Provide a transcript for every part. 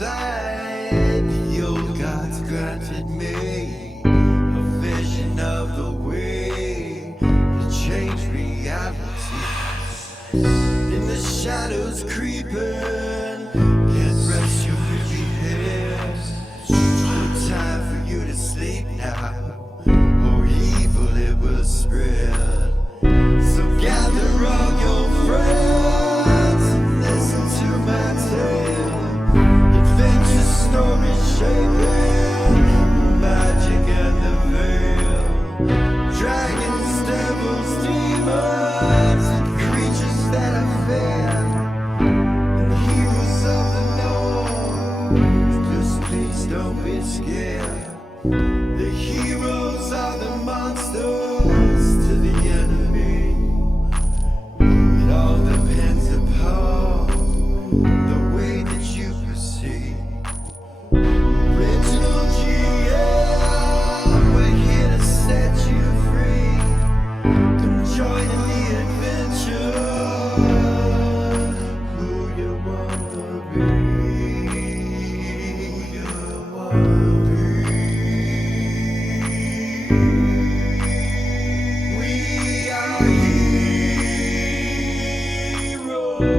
inside. The old gods granted me a vision of the way to change reality. In the shadows creeping, can't rest your weary head. No time for you to sleep now, or evil it will spread. So gather all your friends and listen to my tale. Adventure story shaping magic and the veil. Dragons, devils, demons, and creatures that I fear, and heroes of the north. Just please don't be scared. The heroes are the monsters to the enemy. It all depends upon the way that you proceed. Original GM, we're here to set you free. Come join in the adventure. Who you wanna be? Who you wanna be? We are heroes. We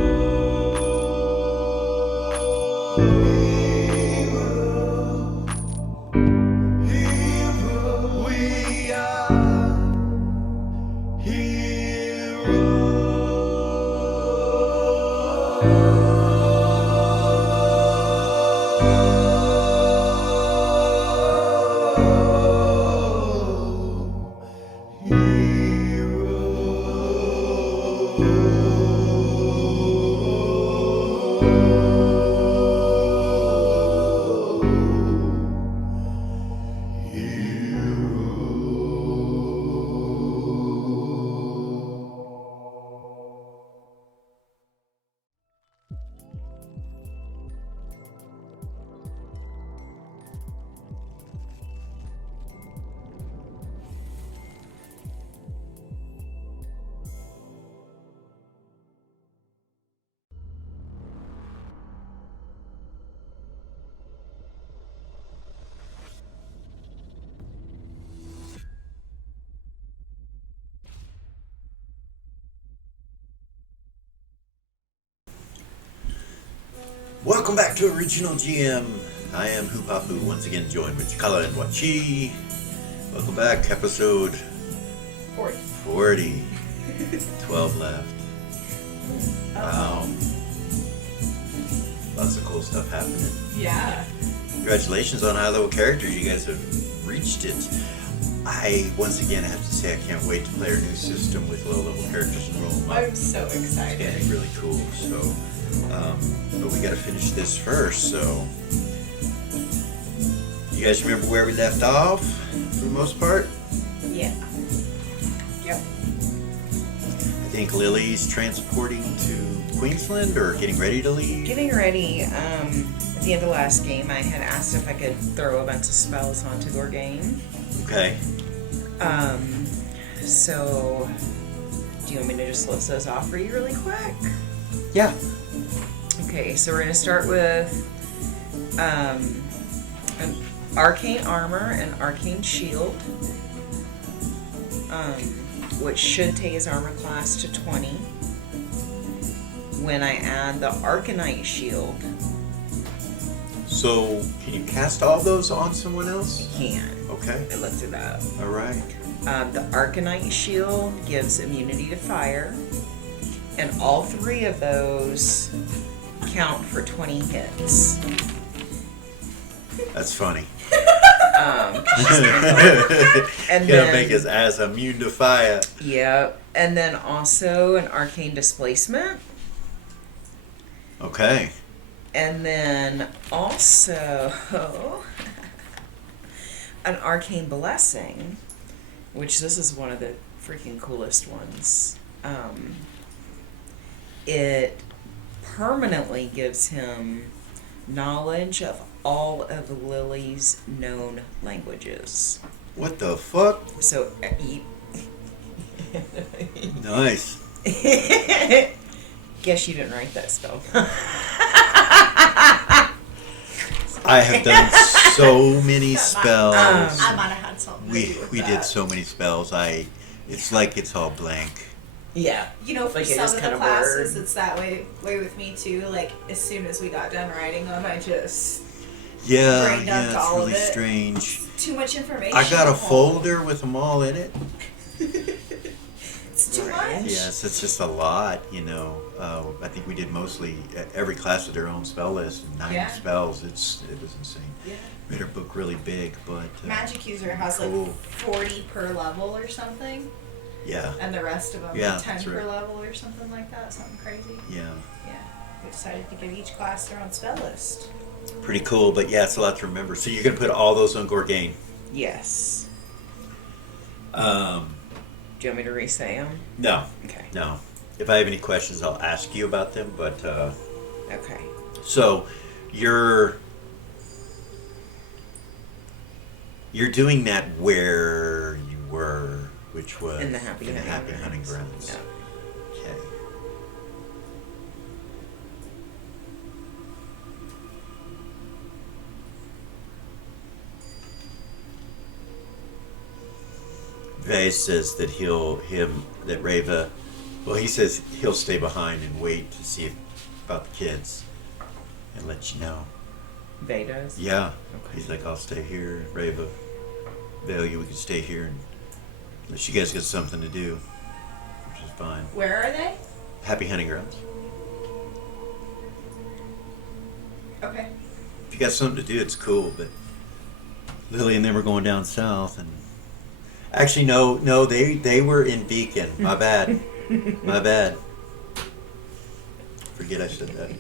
Welcome back to Original GM. I am Hupahu, once again joined with Cikala and Wachi. Welcome back, episode 40. 12 left. Wow. Lots of cool stuff happening. Yeah. Congratulations on high level characters. You guys have reached it. I, once again, have to say I can't wait to play our new system with low level characters and roll them up. I'm so excited. It's really cool. So, but we got to finish this first. So, you guys remember where we left off for the most part? Yeah. Yep. I think Lily's transporting to Queensland or getting ready to leave. Getting ready. At the end of last game, I had asked if I could throw a bunch of spells onto Gorgain. Okay. So, do you want me to just list those off for you really quick? Yeah. Okay, so we're going to start with an Arcane Armor and Arcane Shield, which should take his armor class to 20. When I add the Arcanite Shield, So, can you cast all those on someone else? I can. Okay. I looked it up. All right. The Arcanite Shield gives immunity to fire, and all three of those count for 20 hits. That's funny. And Gonna then, make his ass immune to fire. Yep. And then also an Arcane Displacement. Okay. And then also an Arcane Blessing, which this is one of the freaking coolest ones. It permanently gives him knowledge of all of Lily's known languages. What the fuck? So, Nice. guess you didn't write that spell. I have done so many spells. I might have had something to do with We that. did so many spells. It's like it's all blank. Yeah. You know, for Like, it some just of the kinda classes, blurred. it's that way with me too. Like, as soon as we got done writing them, I just Yeah, brain dumped it's all really of it. strange. Too much information. I got a Oh, folder with them all in it. It's too Right. much. Yes, it's just a lot, you know. I think we did mostly every class with their own spell list, and 90 Yeah. spells. It was insane. Yeah. Made our book really big, but Magic user has cool. like 40 per level or something, Yeah, and the rest of them Yeah, 10 that's per right. level or something like that. Something crazy. yeah, Yeah. We decided to give each class their own spell list. pretty cool. But yeah, it's a lot to remember. So you're gonna put all those on Gorgain. Yes. Um, Do you want me to re-say them? no, Okay. no. If I have any questions, I'll ask you about them. But Okay. so you're doing that where you were, which was In the Happy Hunting Grounds. Yeah. Okay. Vay says that he says he'll stay behind and wait to see about the kids and let you know. They does? Yeah. Okay. He's like, I'll stay here. Rava, Value, we can stay here and unless you guys got something to do, which is fine. Where are they? Happy Hunting Grounds. Okay. If you got something to do, it's cool, but Lily and them were going down south and actually no, they were in Beacon. My bad. My bad. Forget I said that.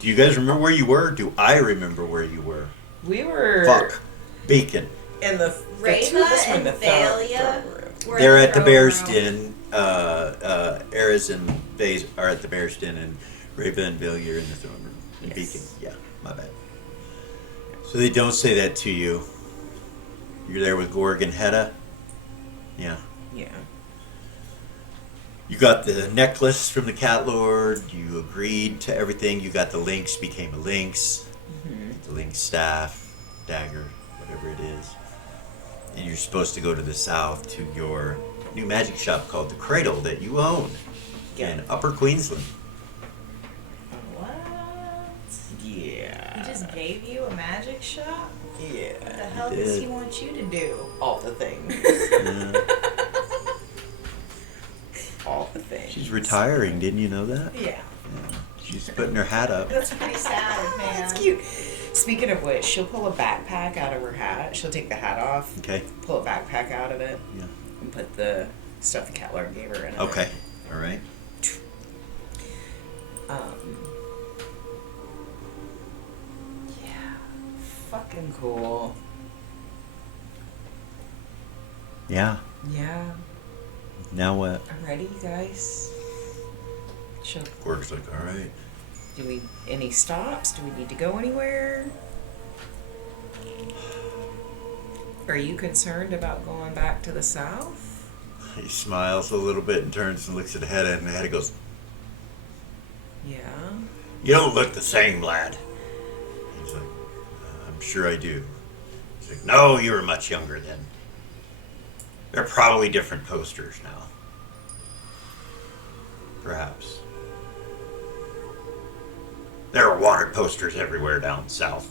Do you guys remember where you were? Do I remember where you were? We were Fuck. Beacon. in the Rava two of us were in and the Thalia throne room. were They're in at the throne Bear's room. Den. Eris and Bays are at the Bear's Den, and Rava and Billy are in the throne room. In Yes. Beacon. Yeah, my bad. So they don't say that to you. You're there with Gorg and Hedda. Yeah. Yeah. You got the necklace from the Cat Lord. You agreed to everything. You got the lynx, became a lynx. The lynx staff, dagger, whatever it is. And you're supposed to go to the south to your new magic shop called the Cradle that you own in Upper Queensland. What? Yeah. He just gave you a magic shop? What the Yeah. hell He does did. he want you to do? All the things. Yeah. All the things. She's retiring, didn't you know that? Yeah. Yeah. She's putting her hat up. That's pretty sad, man. That's cute. Speaking of which, she'll pull a backpack out of her hat. She'll take the hat off, Okay. pull a backpack out of it, Yeah. and put the stuff the cat lord gave her in it. Okay. All right. Yeah. Fucking cool. Yeah. Yeah. Now what? Alrighty, you guys. She'll, Gorg's like, all right. do we any stops? Do we need to go anywhere? Are you concerned about going back to the south? He smiles a little bit and turns and looks at Hedda, and Hedda goes, Yeah. "You don't look the same, lad." He's like, "I'm sure I do." He's like, "No, you were much younger then. They're probably different posters now. Perhaps. There are wanted posters everywhere down south.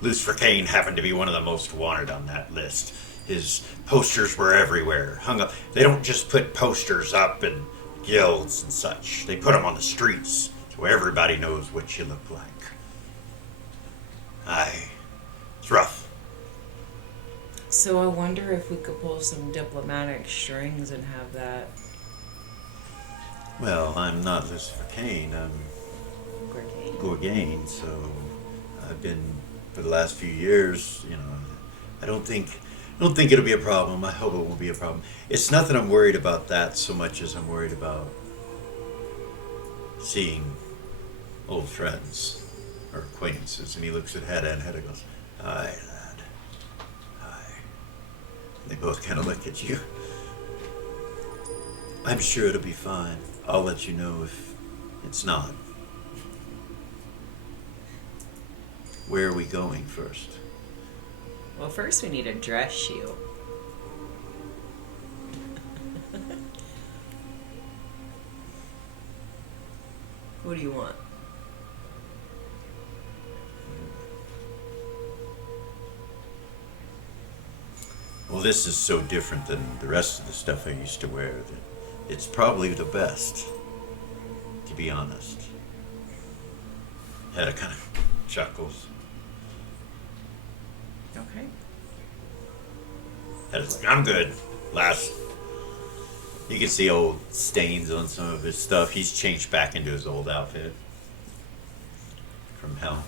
Lucifer Kane happened to be one of the most wanted on that list. His posters were everywhere, hung up. They don't just put posters up in guilds and such. They put them on the streets so everybody knows what you look like. Aye, it's rough." So I wonder if we could pull some diplomatic strings and have that Well, I'm not Lucifer Kane. I'm brigade. Gorgain, so I've been for the last few years. You know, I don't think it'll be a problem. I hope it won't be a problem. It's not that I'm worried about that so much as I'm worried about seeing old friends or acquaintances. And he looks at Hedda, and Hedda goes, "Aye, lad. Aye." And they both kind of look at you. "I'm sure it'll be fine. I'll let you know if it's not." Where are we going first? Well, first we need a dress shoe. What do you want? Well, this is so different than the rest of the stuff I used to wear that it's probably the best, to be honest. Hedda kind of chuckles. Okay. Hedda's like, I'm good. Last. You can see old stains on some of his stuff. He's changed back into his old outfit from hell.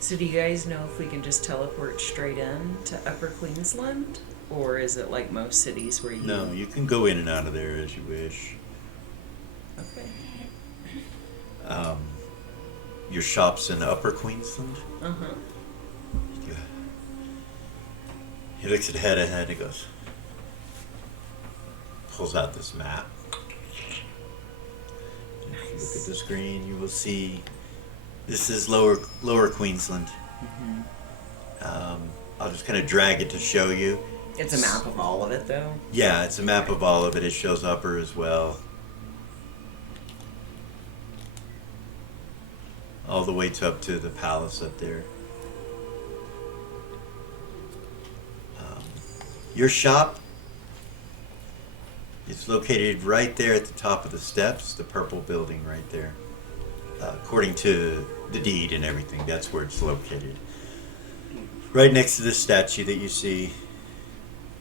So do you guys know if we can just teleport straight in to Upper Queensland? Or is it like most cities where you... No, you can go in and out of there as you wish. Okay. Your shop's in Upper Queensland? Uh-huh. He looks at Hedda and he goes, pulls out this map. If you look at the screen, you will see this is lower Queensland. Mm-hmm. I'll just kind of drag it to show you. It's a map of all of it, though? Yeah, it's a map of all of it. It shows Upper as well. All the way up to the palace up there. Your shop is located right there at the top of the steps, the purple building right there. According to the deed and everything, that's where it's located. Right next to the statue that you see.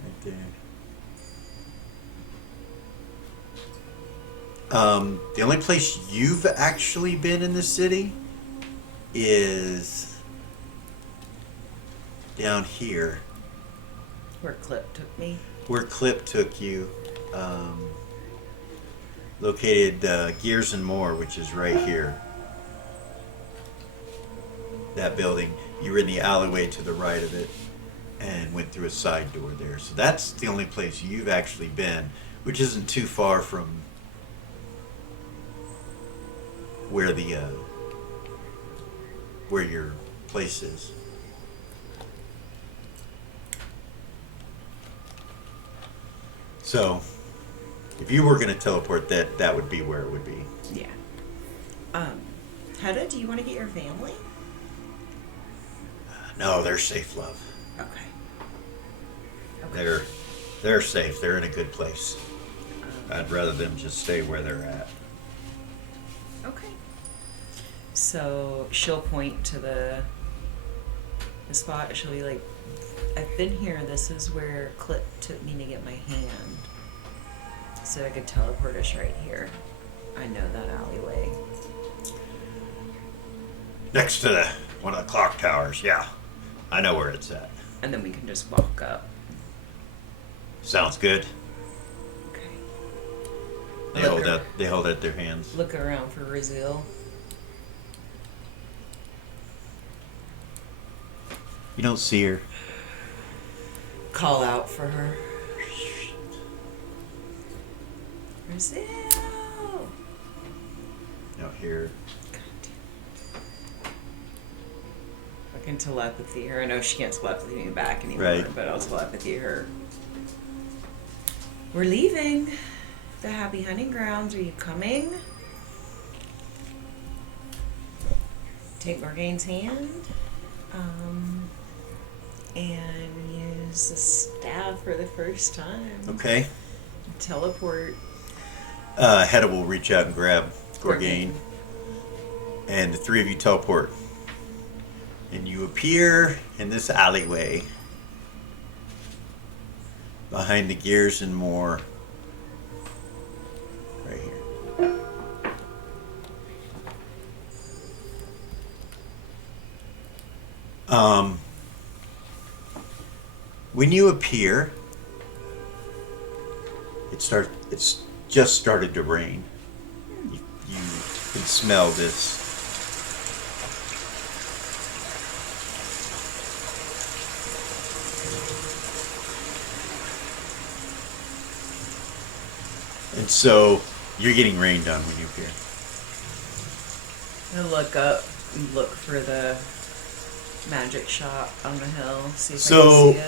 Right there. The only place you've actually been in the city is down here. Where Clip took me? Where Clip took you. Located Gears and More, which is right here. That building. You were in the alleyway to the right of it and went through a side door there. So that's the only place you've actually been, which isn't too far from where the where your place is. So, if you were going to teleport, that would be where it would be. Yeah. Hedda, do you want to get your family? No, they're safe, love. Okay. They're safe. They're in a good place. I'd rather them just stay where they're at. Okay. So she'll point to the spot. She'll be like, I've been here. This is where Clip took me to get my hand. So I could teleport us right here. I know that alleyway. Next to one of the clock towers, yeah. I know where it's at. And then we can just walk up. Sounds good. Okay. They hold out their hands. Look around for Razil. You don't see her. Call out for her. Razil! You don't hear her. I can telepathy her. I know she can't telepathy me back anymore, Right. but I'll telepathy her. We're leaving the happy hunting grounds. Are you coming? Take Morgane's hand. And use the staff for the first time. Okay. Teleport. Hedda will reach out and grab Gorgane. And the three of you teleport. And you appear in this alleyway. Behind the Gears and More. Right here. When you appear, it's just started to rain. You can smell this. And so you're getting rained on when you appear. I look up look for the magic shop on the hill. See if So, I can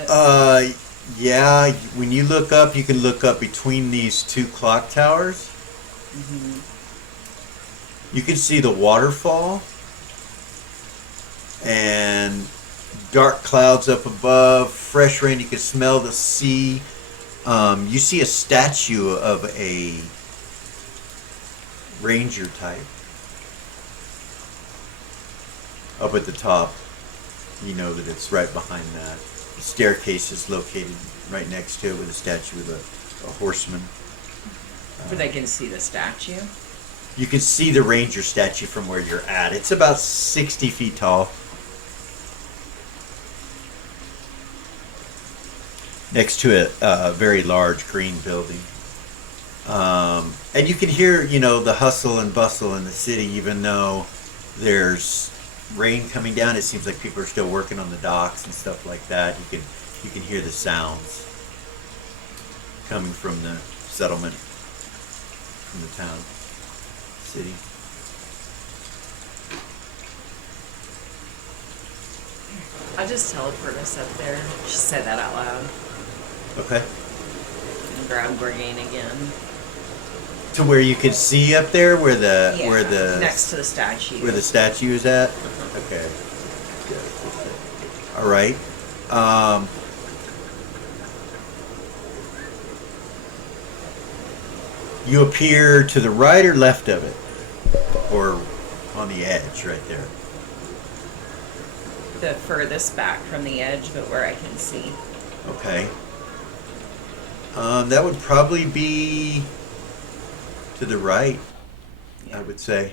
see it. yeah, when you look up, you can look up between these two clock towers. You can see the waterfall and dark clouds up above, fresh rain. You can smell the sea. You see a statue of a ranger type up at the top. You know that it's right behind that. The staircase is located right next to it with a statue with a horseman. But I can see the statue. You can see the ranger statue from where you're at. It's about 60 feet tall. Next to a very large green building. And you can hear, the hustle and bustle in the city, even though there's rain coming down. It seems like people are still working on the docks and stuff like that. You can hear the sounds coming from the settlement, from the town, city. I'll just teleport us up there. Just say that out loud. Okay. And grab Brain again. To where you can see up there, where the next to the statue. Where the statue is at. Okay. All right. You appear to the right or left of it, or on the edge, right there. The furthest back from the edge, but where I can see. Okay. That would probably be to the right, I would say.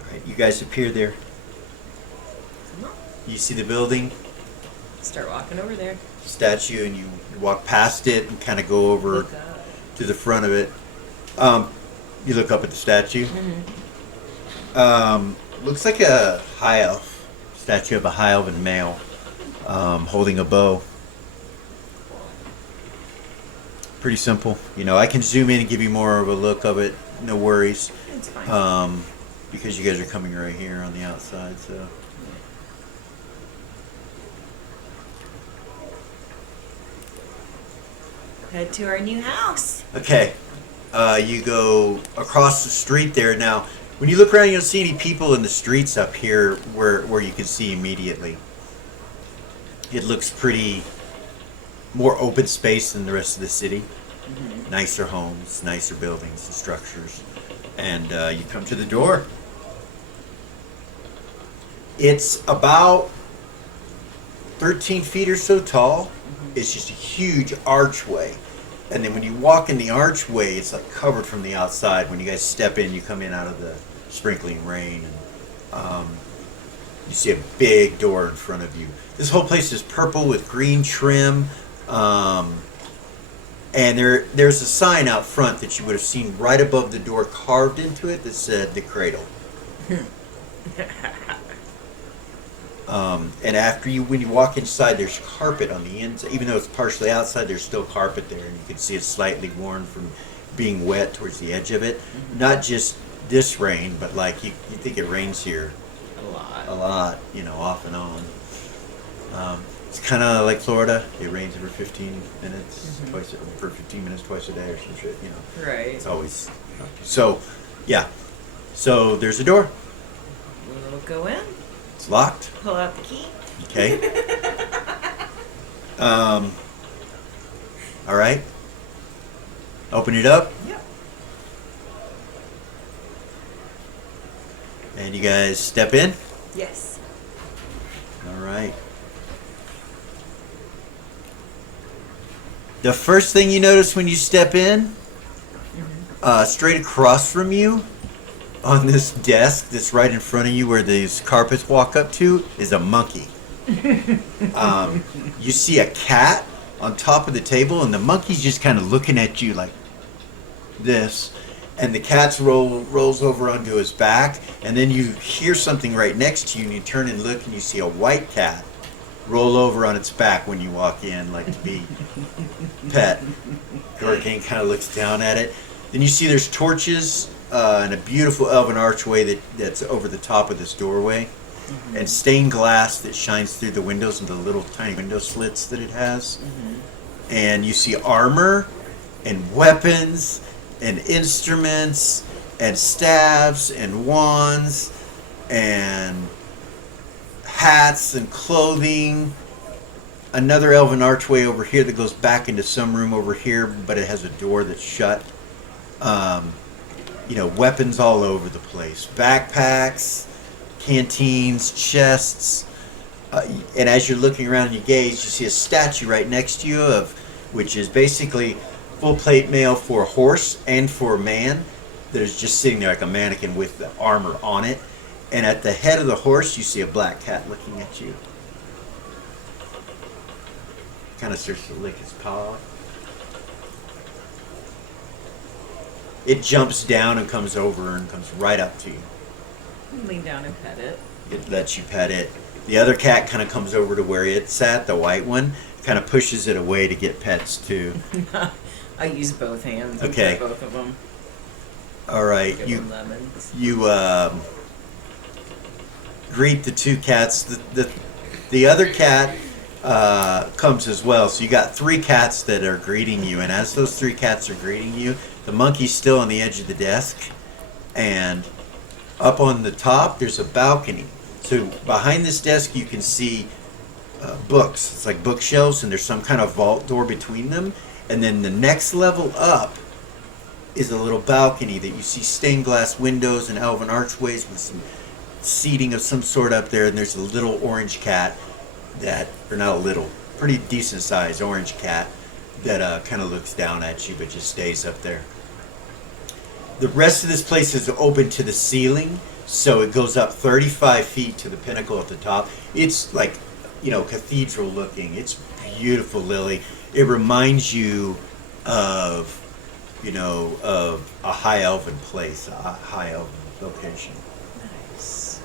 All right, you guys appear there. Come on. You see the building, Start walking over there. statue, and you walk past it and kind of go over Look up. to the front of it. You look up at the statue. Looks like a high elf statue of a high elven male holding a bow. Pretty simple. I can zoom in and give you more of a look of it. No worries. It's fine. Because you guys are coming right here on the outside, so. Head to our new house. Okay. You go across the street there. Now, when you look around, you don't see any people in the streets up here where you can see immediately. It looks pretty more open space than the rest of the city. Nicer homes, nicer buildings and structures. And you come to the door. It's about 13 feet or so tall. It's just a huge archway. And then when you walk in the archway, it's like covered from the outside. When you guys step in, you come in out of the sprinkling rain. And you see a big door in front of you. This whole place is purple with green trim. And there's a sign out front that you would have seen right above the door carved into it that said the Cradle. And when you walk inside, there's carpet on the inside. Even though it's partially outside, there's still carpet there, and you can see it's slightly worn from being wet towards the edge of it. Not just this rain, but like you think it rains here a lot, off and on. It's kind of like Florida. It rains every 15 minutes, for 15 minutes twice a day or some shit. Right. It's always so. Yeah. So there's a door. We'll go in. It's locked. Pull out the key. Okay. All right. Open it up. Yep. And you guys step in. Yes. All right. The first thing you notice when you step in, straight across from you, on this desk that's right in front of you where these carpets walk up to, is a monkey. You see a cat on top of the table, and the monkey's just kind of looking at you like this. And the cat rolls over onto his back, and then you hear something right next to you, and you turn and look, and you see a white cat roll over on its back when you walk in, like to be pet. Hurricane kind of looks down at it. Then you see there's torches and a beautiful elven archway that's over the top of this doorway, and stained glass that shines through the windows and the little tiny window slits that it has. And you see armor and weapons and instruments and staves and wands and hats and clothing. Another elven archway over here that goes back into some room over here, but it has a door that's shut. Weapons all over the place. Backpacks, canteens, chests. And as you're looking around and you gaze, you see a statue right next to you which is basically full plate mail for a horse and for a man that is just sitting there like a mannequin with the armor on it. And at the head of the horse, you see a black cat looking at you. Kind of starts to lick his paw. It jumps down and comes over and comes right up to you. Lean down and pet it. It lets you pet it. The other cat kind of comes over to where it's at, the white one, kind of pushes it away to get pets too. I use both hands. Okay. And pet both of them. All right, Give them lemons. you greet the two cats. The other cat comes as well. So you got three cats that are greeting you, and as those three cats are greeting you, the monkey's still on the edge of the desk, and up on the top there's a balcony. So behind this desk you can see books. It's like bookshelves, and there's some kind of vault door between them. And then the next level up is a little balcony that you see stained glass windows and elven archways with some seating of some sort up there. And there's a little orange cat or not a little, pretty decent sized orange cat that kind of looks down at you but just stays up there. The rest of this place is open to the ceiling, so it goes up 35 feet to the pinnacle at the top. It's like, cathedral looking. It's beautiful, Lily. It reminds you of a high elven place, a high elven location. Nice.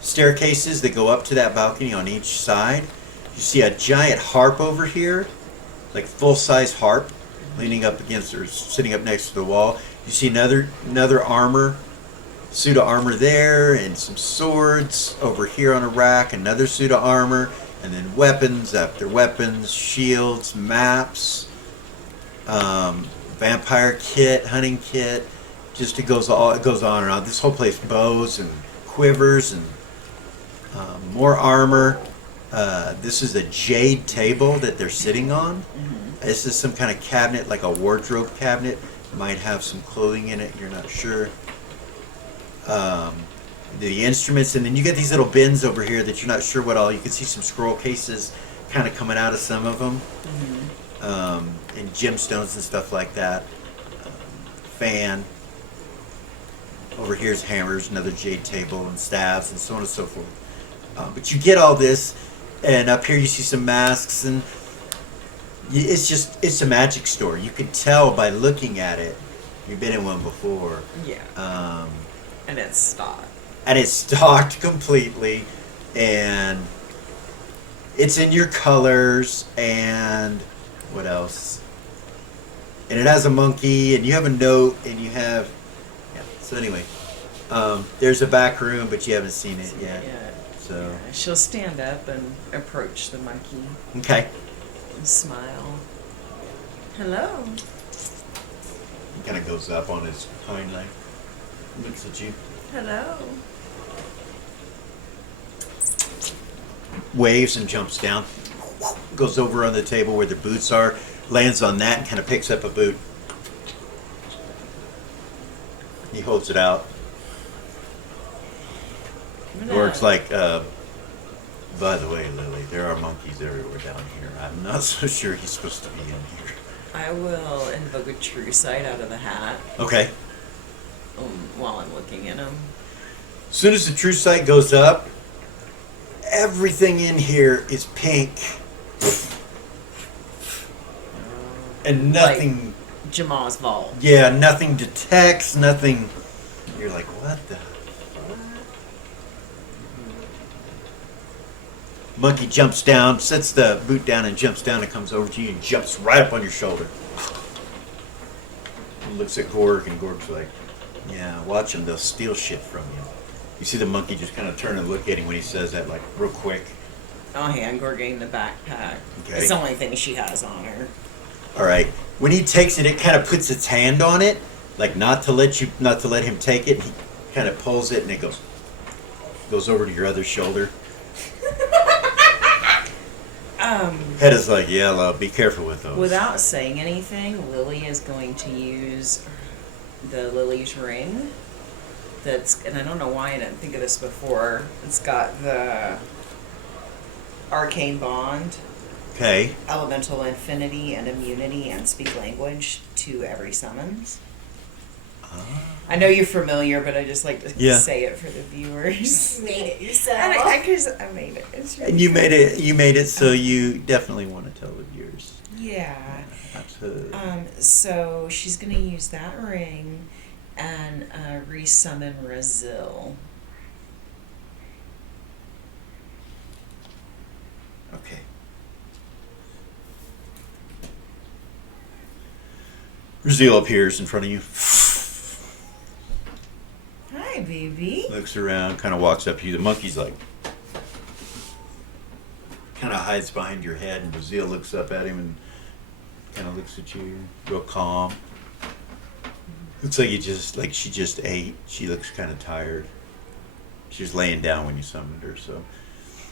Staircases that go up to that balcony on each side. You see a giant harp over here, like full-size harp, leaning up against or sitting up next to the wall. You see another suit of armor there, and some swords over here on a rack, another suit of armor, and then weapons after weapons, shields, maps, vampire kit, hunting kit. Just it goes on and on. This whole place, bows and quivers and more armor. This is a jade table that they're sitting on. This is some kind of cabinet, like a wardrobe cabinet. Might have some clothing in it, you're not sure. The instruments, and then you get these little bins over here that you're not sure what all. You can see some scroll cases kind of coming out of some of them. And gemstones and stuff like that. Fan. Over here's hammers, another jade table, and staves, and so on and so forth. But you get all this, and up here you see some masks, and it's a magic store. You can tell by looking at it. You've been in one before. Yeah. And it's stocked. And it's stocked completely, and it's in your colors, and what else? And it has a monkey, and you have a note, and you have, so anyway, there's a back room, but you haven't seen it yet. So yeah, she'll stand up and approach the monkey. Okay. And smile. Hello. He kind of goes up on his hind leg, looks at you. Hello. Waves and jumps down, goes over on the table where the boots are, lands on that and kind of picks up a boot. He holds it out. It works like, by the way, Lily, there are monkeys everywhere down here. I'm not so sure he's supposed to be in here. I will invoke a true sight out of the hat. Okay. While I'm looking at him. As soon as the true sight goes up, everything in here is pink. And nothing... Like Jamal's vault. Yeah, nothing detects, nothing... You're like, what the fuck? Monkey jumps down, sets the boot down, and jumps down and comes over to you and jumps right up on your shoulder. He looks at Gorg, and Gorg's like, yeah, watch him. They'll steal shit from you. You see the monkey just kind of turn and look at him when he says that, like, real quick. I'll hand Gorgain the backpack. Okay. It's the only thing she has on her. All right. When he takes it, it kind of puts its hand on it, like not to let him take it. He kind of pulls it, and it goes over to your other shoulder. Head is like, yeah, love, be careful with those. Without saying anything, Lily is going to use the Lily's ring. And I don't know why I didn't think of this before. It's got the arcane bond, Okay. elemental infinity, and immunity, and speak language to every summons. I know you're familiar, but I just like to say it for the viewers. You made it yourself. I made it. It's really And you made it so you definitely want to tell the viewers. Yeah. Absolutely. So she's gonna use that ring and resummon Razil. Okay. Razil appears in front of you. Hi, baby. Looks around, kind of walks up to you. The monkey's like, kind of hides behind your head, and Razil looks up at him and kind of looks at you, real calm. Looks like she just ate. She looks kind of tired. She was laying down when you summoned her, so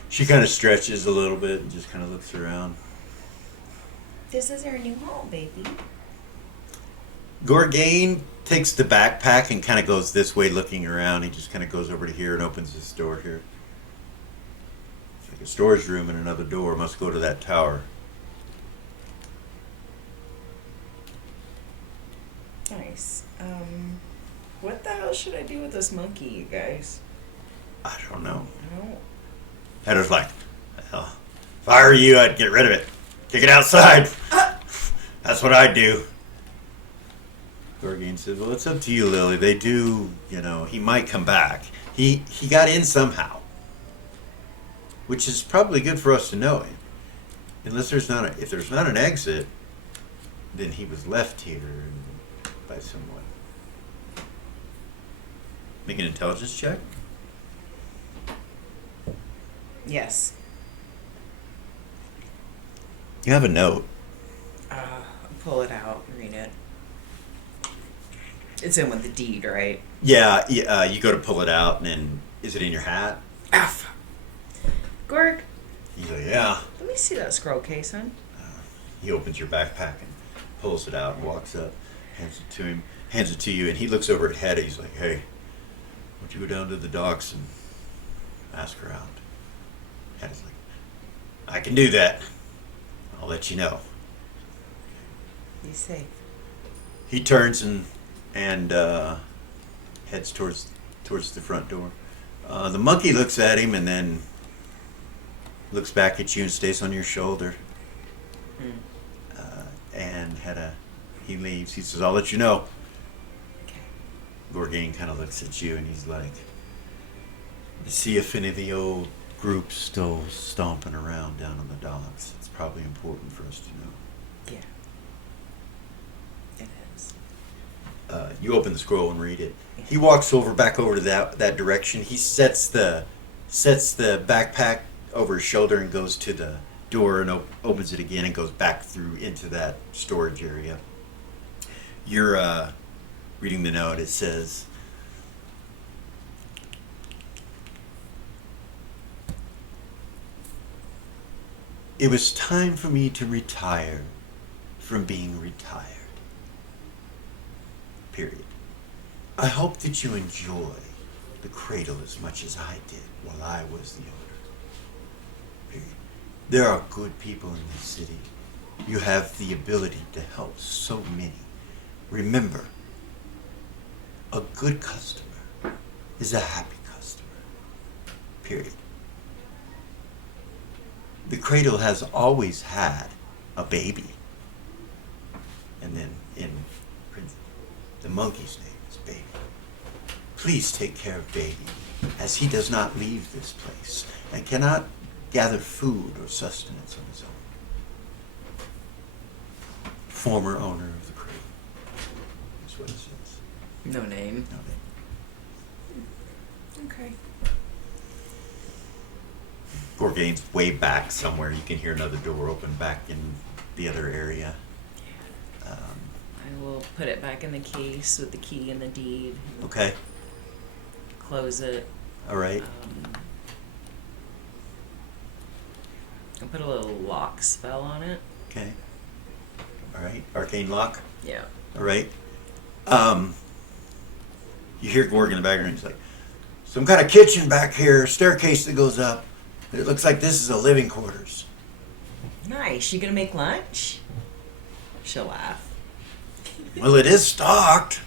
she kind of stretches a little bit and just kind of looks around. This is our new home, baby. Gorgain takes the backpack and kind of goes this way looking around. He just kind of goes over to here and opens this door here. It's like a storage room and another door. Must go to that tower. Nice. What the hell should I do with this monkey, you guys? I don't know. I don't... Heather's like, well, if I were you, I'd get rid of it. Kick it outside. That's what I'd do. Gorgain says, well, it's up to you, Lily. They do, he might come back. He got in somehow. Which is probably good for us to know. Unless if there's not an exit, then he was left here by someone. Make an intelligence check. Yes. You have a note. Pull it out and read it. It's in with the deed, right? Yeah, you go to pull it out, and then, is it in your hat? Ah, fuck. Gorg, He's like, yeah. let me see that scroll case, son. He opens your backpack and pulls it out and walks up, hands it to him, hands it to you, and he looks over at Hedda. He's like, hey, why don't you go down to the docks and ask her out? Hedda's like, I can do that. I'll let you know. Be safe. He turns and heads towards the front door. The monkey looks at him and then looks back at you and stays on your shoulder. And he leaves. He says, I'll let you know. Okay. Gorgain kind of looks at you and he's like, to see if any of the old groups still stomping around down on the docks. It's probably important for us to know. Yeah. It is. You open the scroll and read it. He walks back over to that direction. He sets the backpack over his shoulder and goes to the door and opens it again and goes back through into that storage area. You're reading the note. It says, it was time for me to retire from being retired. Period. I hope that you enjoy the Cradle as much as I did while I was the owner. Period. There are good people in this city. You have the ability to help so many. Remember, a good customer is a happy customer. Period. The Cradle has always had a baby. And then in the monkey's name is Baby. Please take care of Baby, as he does not leave this place and cannot gather food or sustenance on his own. Former owner of the Cradle. That's what it says. No name. No, Okay. Gorgain's way back somewhere. You can hear another door open back in the other area. I will put it back in the case with the key and the deed. Okay. Close it. All right. I'll put a little lock spell on it. Okay. All right. Arcane lock. Yeah. All right. You hear Gorg in the background. He's like, some kind of kitchen back here, staircase that goes up. It looks like this is a living quarters. Nice. You gonna make lunch? She'll laugh. Well, it is stocked.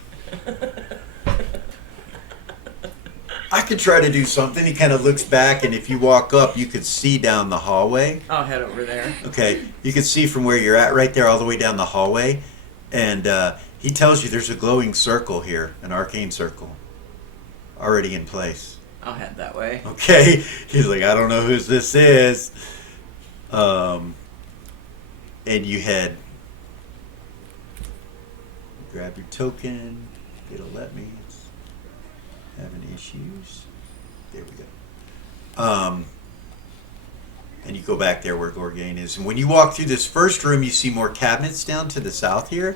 I could try to do something. He kind of looks back, and if you walk up, you could see down the hallway. I'll head over there. Okay, you can see from where you're at right there all the way down the hallway. And he tells you there's a glowing circle here, an arcane circle, already in place. I'll head that way. Okay, he's like, I don't know whose this is. And you head, grab your token. It'll let me. It's having issues. There we go. And you go back there where Gorgain is. And when you walk through this first room, you see more cabinets down to the south here,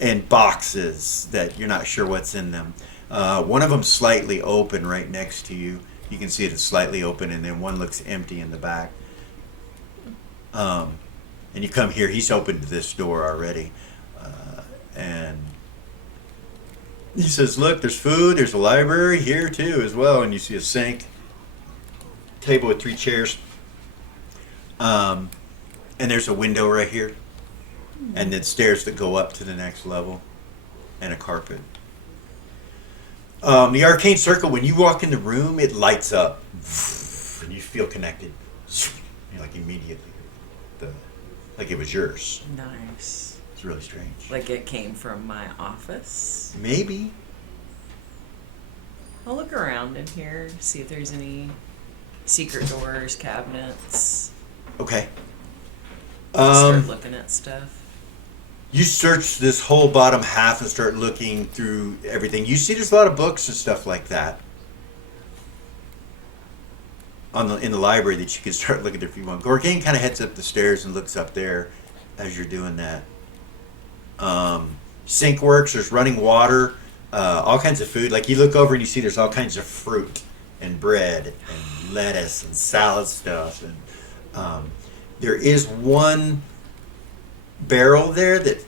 and boxes that you're not sure what's in them. One of them slightly open right next to you. You can see it is slightly open, and then one looks empty in the back. And you come here. He's opened this door already. And he says, look, there's food. There's a library here, too, as well. And you see a sink, table with 3 chairs. And there's a window right here. And then stairs that go up to the next level. And a carpet. The arcane circle, when you walk in the room, it lights up. And you feel connected. You're like immediately. Like it was yours. Nice. It's really strange. Like it came from my office. Maybe. I'll look around in here, see if there's any secret doors, cabinets. Okay. Start looking at stuff. You search this whole bottom half and start looking through everything. You see there's a lot of books and stuff like that in the library that you can start looking at if you want. Gorgain kind of heads up the stairs and looks up there as you're doing that. Sink works, there's running water, all kinds of food. Like you look over and you see there's all kinds of fruit and bread and lettuce and salad stuff. And there is one barrel there that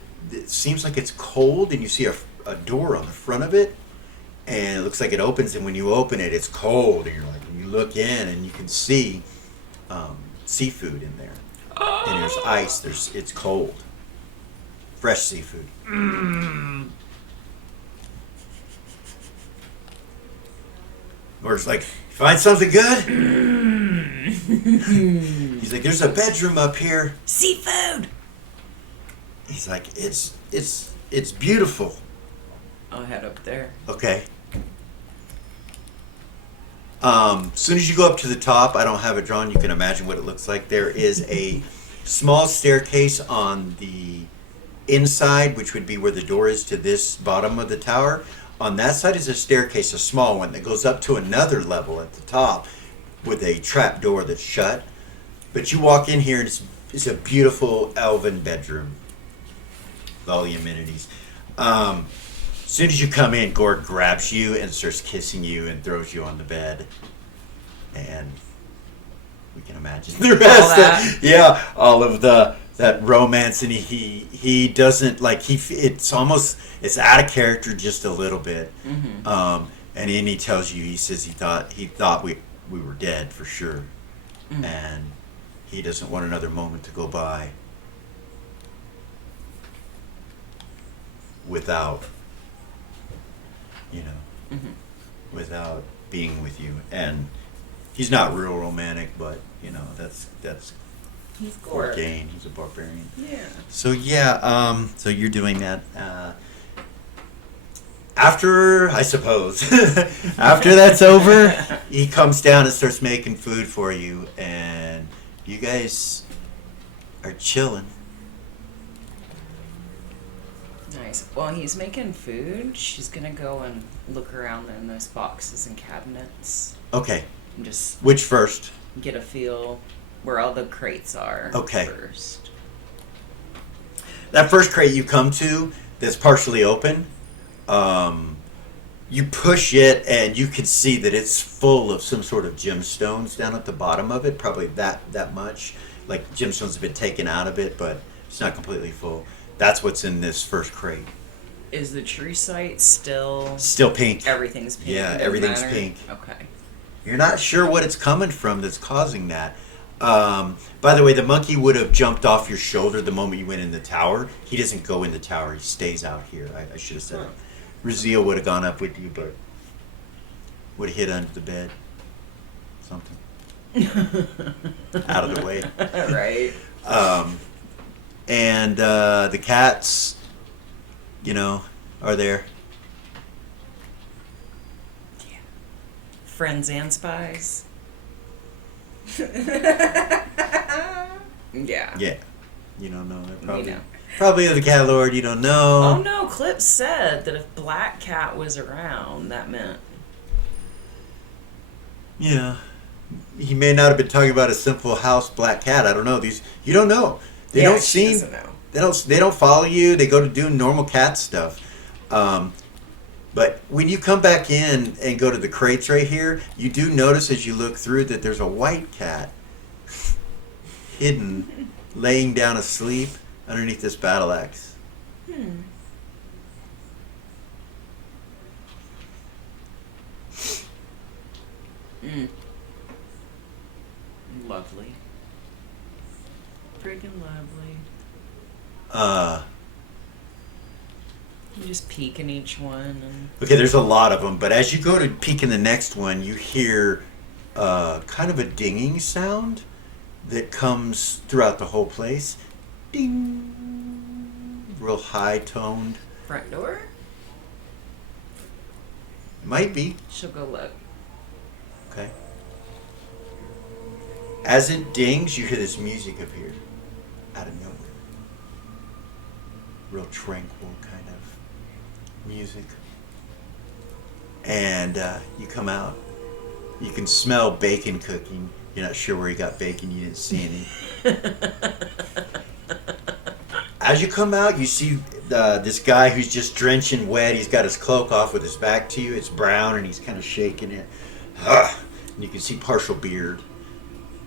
seems like it's cold, and you see a door on the front of it, and it looks like it opens, and when you open it, it's cold, and you're like, you look in and you can see seafood in there, and there's ice. It's cold, fresh seafood. Or it's like, find something good. He's like, there's a bedroom up here. Seafood. He's like, it's beautiful. I'll head up there. Okay. Soon as you go up to the top, I don't have it drawn. You can imagine what it looks like. There is a small staircase on the inside, which would be where the door is to this bottom of the tower. On that side is a staircase, a small one, that goes up to another level at the top with a trap door that's shut. But you walk in here, and it's a beautiful elven bedroom with all the amenities. As soon as you come in, Gorg grabs you and starts kissing you and throws you on the bed. And we can imagine the rest. Yeah, all of that romance, and he doesn't like it's out of character just a little bit. And then he tells you, he says he thought we were dead for sure, and he doesn't want another moment to go by without without being with you. And he's not real romantic, but that's He's Gorgain. He's a barbarian. Yeah. So yeah, so you're doing that. After, I suppose, after that's over, he comes down and starts making food for you, and You guys are chilling. Nice. While he's making food, she's gonna go and look around in those boxes and cabinets Okay. and just Which first? get a feel where all the crates are. Okay. First. That first crate you come to that's partially open, you push it and you can see that it's full of some sort of gemstones down at the bottom of it. Probably that much. Like gemstones have been taken out of it, but it's not completely full. That's what's in this first crate. Is the true sight still pink. Everything's pink. Yeah, It doesn't everything's matter? pink. Okay. You're not sure what it's coming from that's causing that. By the way, the monkey would have jumped off your shoulder the moment you went in the tower. He doesn't go in the tower. He stays out here. I should have said it. Raziel would have gone up with you, but would have hid under the bed. Something. Out of the way. Right. And the cats, are there. Friends and spies. Yeah. Yeah. You don't know. They're probably, We know. probably the cat lord. You don't know. Oh no, Clip said that if Black Cat was around, that meant. Yeah. He may not have been talking about a simple house black cat. I don't know. You don't know. They Yeah, don't she seem. doesn't know. They don't follow you. They go to do normal cat stuff. But when you come back in and go to the crates right here, you do notice as you look through that there's a white cat hidden, laying down asleep underneath this battle axe. Lovely. Freaking lovely. You just peek in each one and. Okay, there's a lot of them, but as you go to peek in the next one, you hear kind of a dinging sound that comes throughout the whole place. Ding! Real high-toned. Front door? Might be. She'll go look. Okay. As it dings, you hear this music appear out of nowhere. Real tranquil kind of music. And you come out. You can smell bacon cooking. You're not sure where he got bacon. You didn't see any. As you come out, you see this guy who's just drenching wet. He's got his cloak off with his back to you. It's brown, and he's kind of shaking it. And you can see partial beard.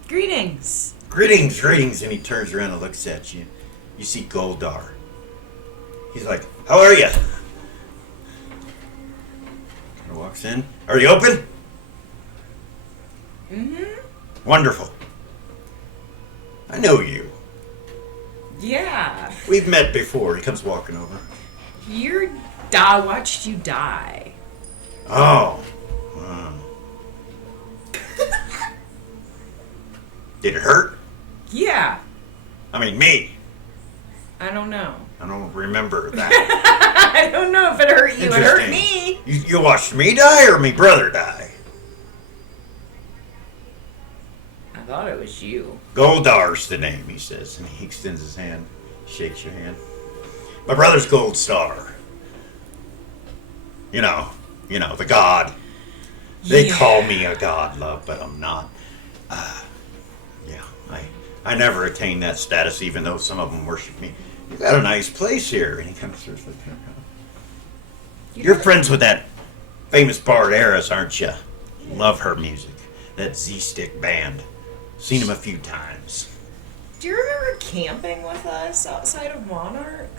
Greetings. Greetings, greetings. And he turns around and looks at you. You see Goldar. He's like, how are you? Kind of walks in. Are you open? Mm-hmm. Wonderful. I know you. Yeah. We've met before. He comes walking over. Watched you die. Oh. Wow. Did it hurt? Yeah. I mean, me. I don't know. I don't remember that. I don't know if it hurt you. It hurt Interesting. me. You watched me die or me brother die? I thought it was you. Goldar's the name, he says, and he extends his hand, shakes your hand. My brother's Gold Star. You know, the god. They call me a god, love, but I'm not. I never attained that status, even though some of them worship me. You got a nice place here. And he kind of starts looking around. You're friends with that famous bard Eris, aren't you? Love her music. That Z-Stick band. Seen him a few times. Do you remember camping with us outside of Monarch?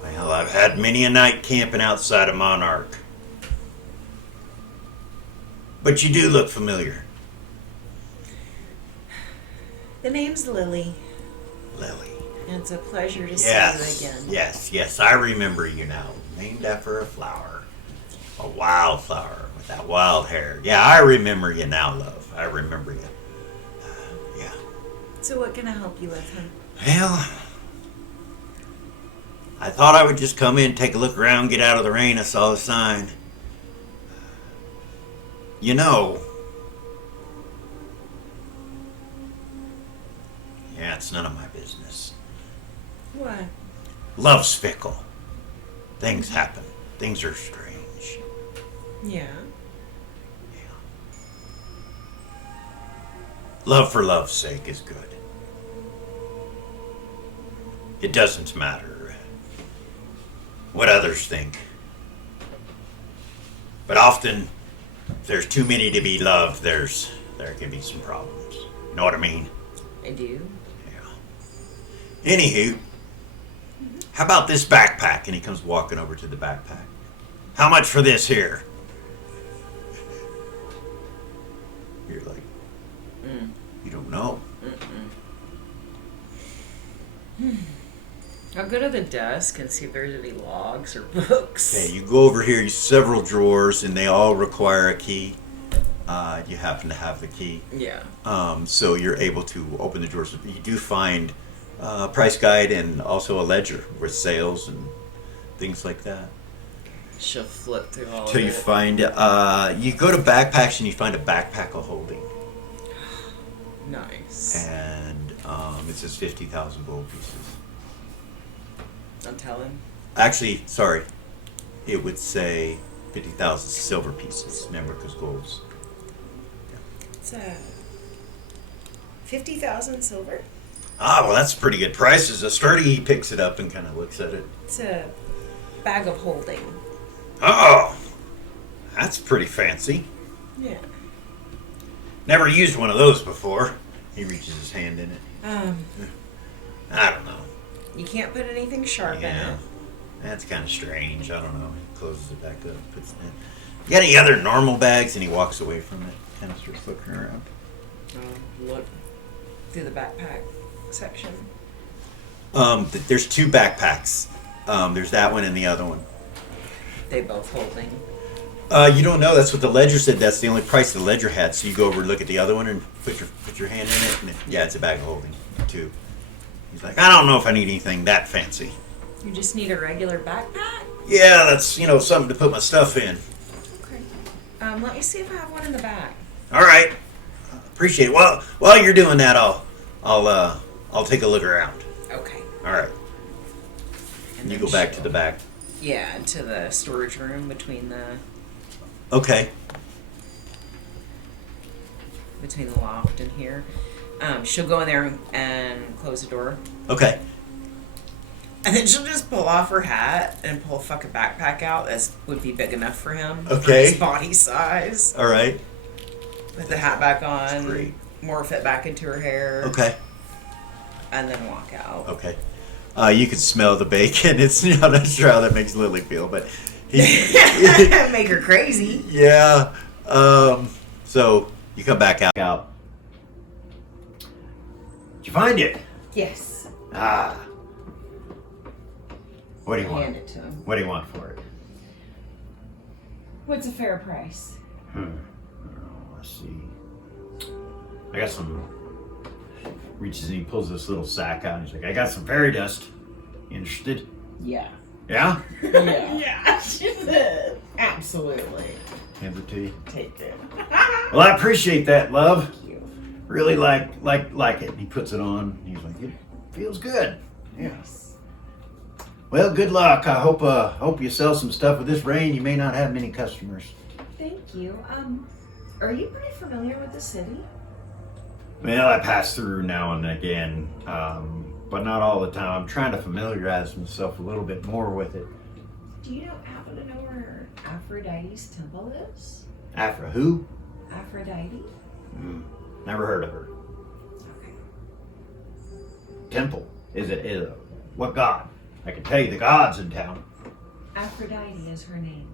Well, I've had many a night camping outside of Monarch. But you do look familiar. The name's Lily. Lily. It's a pleasure to Yes. see you again. Yes. I remember you now. Named after a flower. A wildflower with that wild hair. Yeah, I remember you now, love. I remember you. Yeah. So what can I help you with, hon? Well, I thought I would just come in, take a look around, get out of the rain. I saw the sign. that's none of my business. What? Love's fickle. Things happen. Things are strange. Yeah. Love for love's sake is good. It doesn't matter what others think. But often, if there's too many to be loved, there can be some problems. You know what I mean? I do. Yeah. Anywho, how about this backpack? And he comes walking over to the backpack. How much for this here? You're like, you don't know. I'll go to the desk and see if there's any logs or books. Okay, you go over here, several drawers, and they all require a key. You happen to have the key. Yeah. So you're able to open the drawers. You do find a price guide and also a ledger with sales and things like that. She'll flip through all Till of you it. find, you go to backpacks and you find a backpack of holding. Nice. And it says 50,000 gold pieces. I'm telling. Actually, sorry, it would say 50,000 silver pieces. Remember, because gold's. It's 50,000 silver. Ah, well, that's pretty good prices. A sturdy picks it up and kind of looks at it. It's a bag of holding. Oh, that's pretty fancy. Yeah. Never used one of those before. He reaches his hand in it. I don't know. You can't put anything sharp in Yeah, it. that's kind of strange. I don't know. He closes it back up, puts it in. You got any other normal bags? And he walks away from it. Kind of starts looking around. Look through the backpack section. There's two backpacks. There's that one and the other one. They both holding. You don't know. That's what the ledger said. That's the only price the ledger had. So you go over and look at the other one and put your hand in it. And yeah, it's a bag of holding too. He's like, I don't know if I need anything that fancy. You just need a regular backpack? Yeah, that's something to put my stuff in. Okay. Let me see if I have one in the back. All right, appreciate it. Well, while you're doing that, I'll take a look around. Okay. All right. And You then go back to she'll- the back. Yeah, to the storage room between the Okay. loft and here. She'll go in there and close the door. Okay. And then she'll just pull off her hat and pull a fucking backpack out that would be big enough for him. For Okay. his body size. All right. Put the hat back on. Great. Morph it back into her hair. Okay. And then walk out. Okay. You can smell the bacon. It's I'm not sure how that makes Lily feel, but Make her crazy. yeah. So you come back out. Did you find it? Yes. Ah. What do you Hand want? it to him. What do you want for it? What's a fair price? Oh, let's see. I got some. Reaches and he pulls this little sack out and he's like, I got some fairy dust. You interested? Yeah. Yeah? Yeah. Yeah. She said, absolutely. Hands it to you. Take it. Well, I appreciate that, love. Thank you. Really like it. And he puts it on. He's like, it feels good. Yeah. Well, good luck. I hope you sell some stuff with this rain. You may not have many customers. Thank you. Are you pretty familiar with the city? Well, I pass through now and again, but not all the time. I'm trying to familiarize myself a little bit more with it. Do you happen to know where Aphrodite's temple is? Afra who? Aphrodite? Never heard of her. Okay. Temple. Is it what god? I can tell you the gods in town. Aphrodite is her name.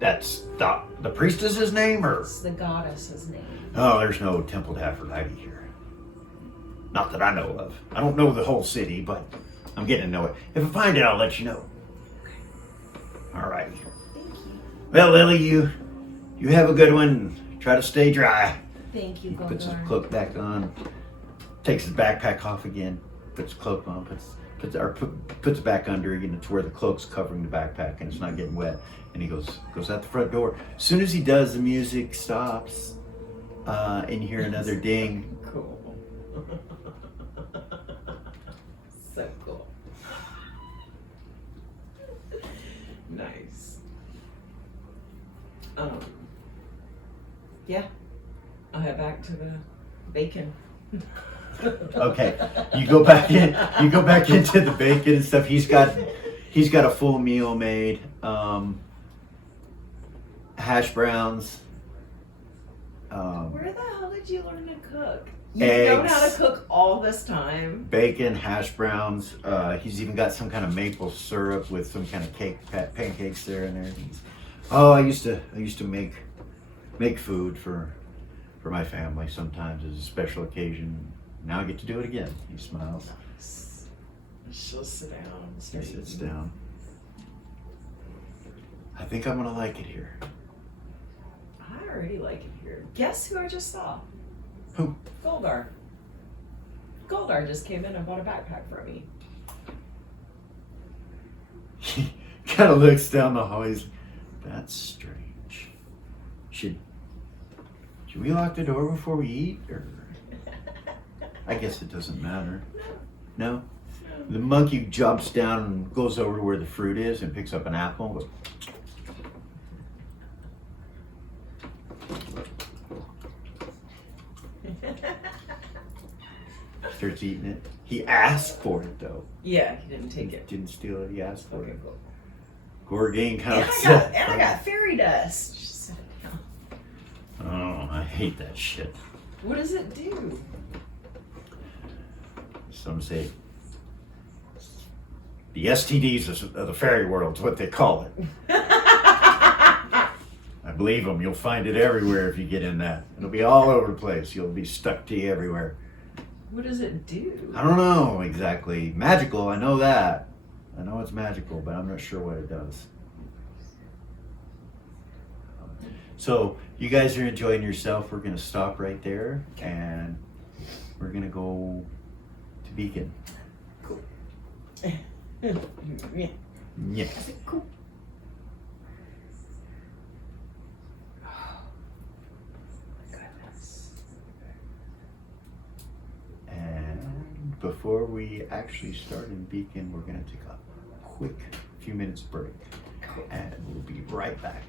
That's the priestess's name, or? It's the goddess's name. Oh, there's no temple to Aphrodite here. Not that I know of. I don't know the whole city, but I'm getting to know it. If I find it, I'll let you know. All righty. Thank you. Well, Lily, you have a good one. Try to stay dry. Thank you, He puts his Goldar. cloak back on, takes his backpack off again, puts his cloak on, puts it back under again to where the cloak's covering the backpack and it's not getting wet. And he goes out the front door. As soon as he does, the music stops, and you hear another ding. Cool. Yeah. I'll head back to the bacon. Okay, you go back in. You go back into the bacon and stuff. He's got a full meal made. Hash browns. Where the hell did you learn to cook? You've known how to Eggs. cook all this time. Bacon, hash browns. He's even got some kind of maple syrup with some kind of pancakes there and everything. Oh, I used to make food for my family sometimes as a special occasion. Now I get to do it again. He smiles. She'll sit down. He sits down. I think I'm gonna like it here. I already like it here. Guess who I just saw? Who? Goldar. Goldar just came in and bought a backpack for me. He kind of looks down the hall. He's like, that's strange. Should we lock the door before we eat, or? I guess it doesn't matter. No? The monkey jumps down and goes over to where the fruit is and picks up an apple and goes, starts eating it. He asked for it though. Yeah, he didn't take He it. didn't steal it, he asked for Okay, it. cool. Gorgain kind And of I got fairy dust. Just set it down. Oh, I hate that shit. What does it do? Some say the STDs of the fairy world is what they call it. I believe them. You'll find it everywhere if you get in that. It'll be all over the place. You'll be stuck to you everywhere. What does it do? I don't know exactly. Magical, I know that. I know it's magical, but I'm not sure what it does. So, you guys are enjoying yourself. We're going to stop right there and we're going to go to Beacon. Cool. Yeah. Cool. And before we actually start in Beacon, we're going to take a quick few minutes break. And we'll be right back.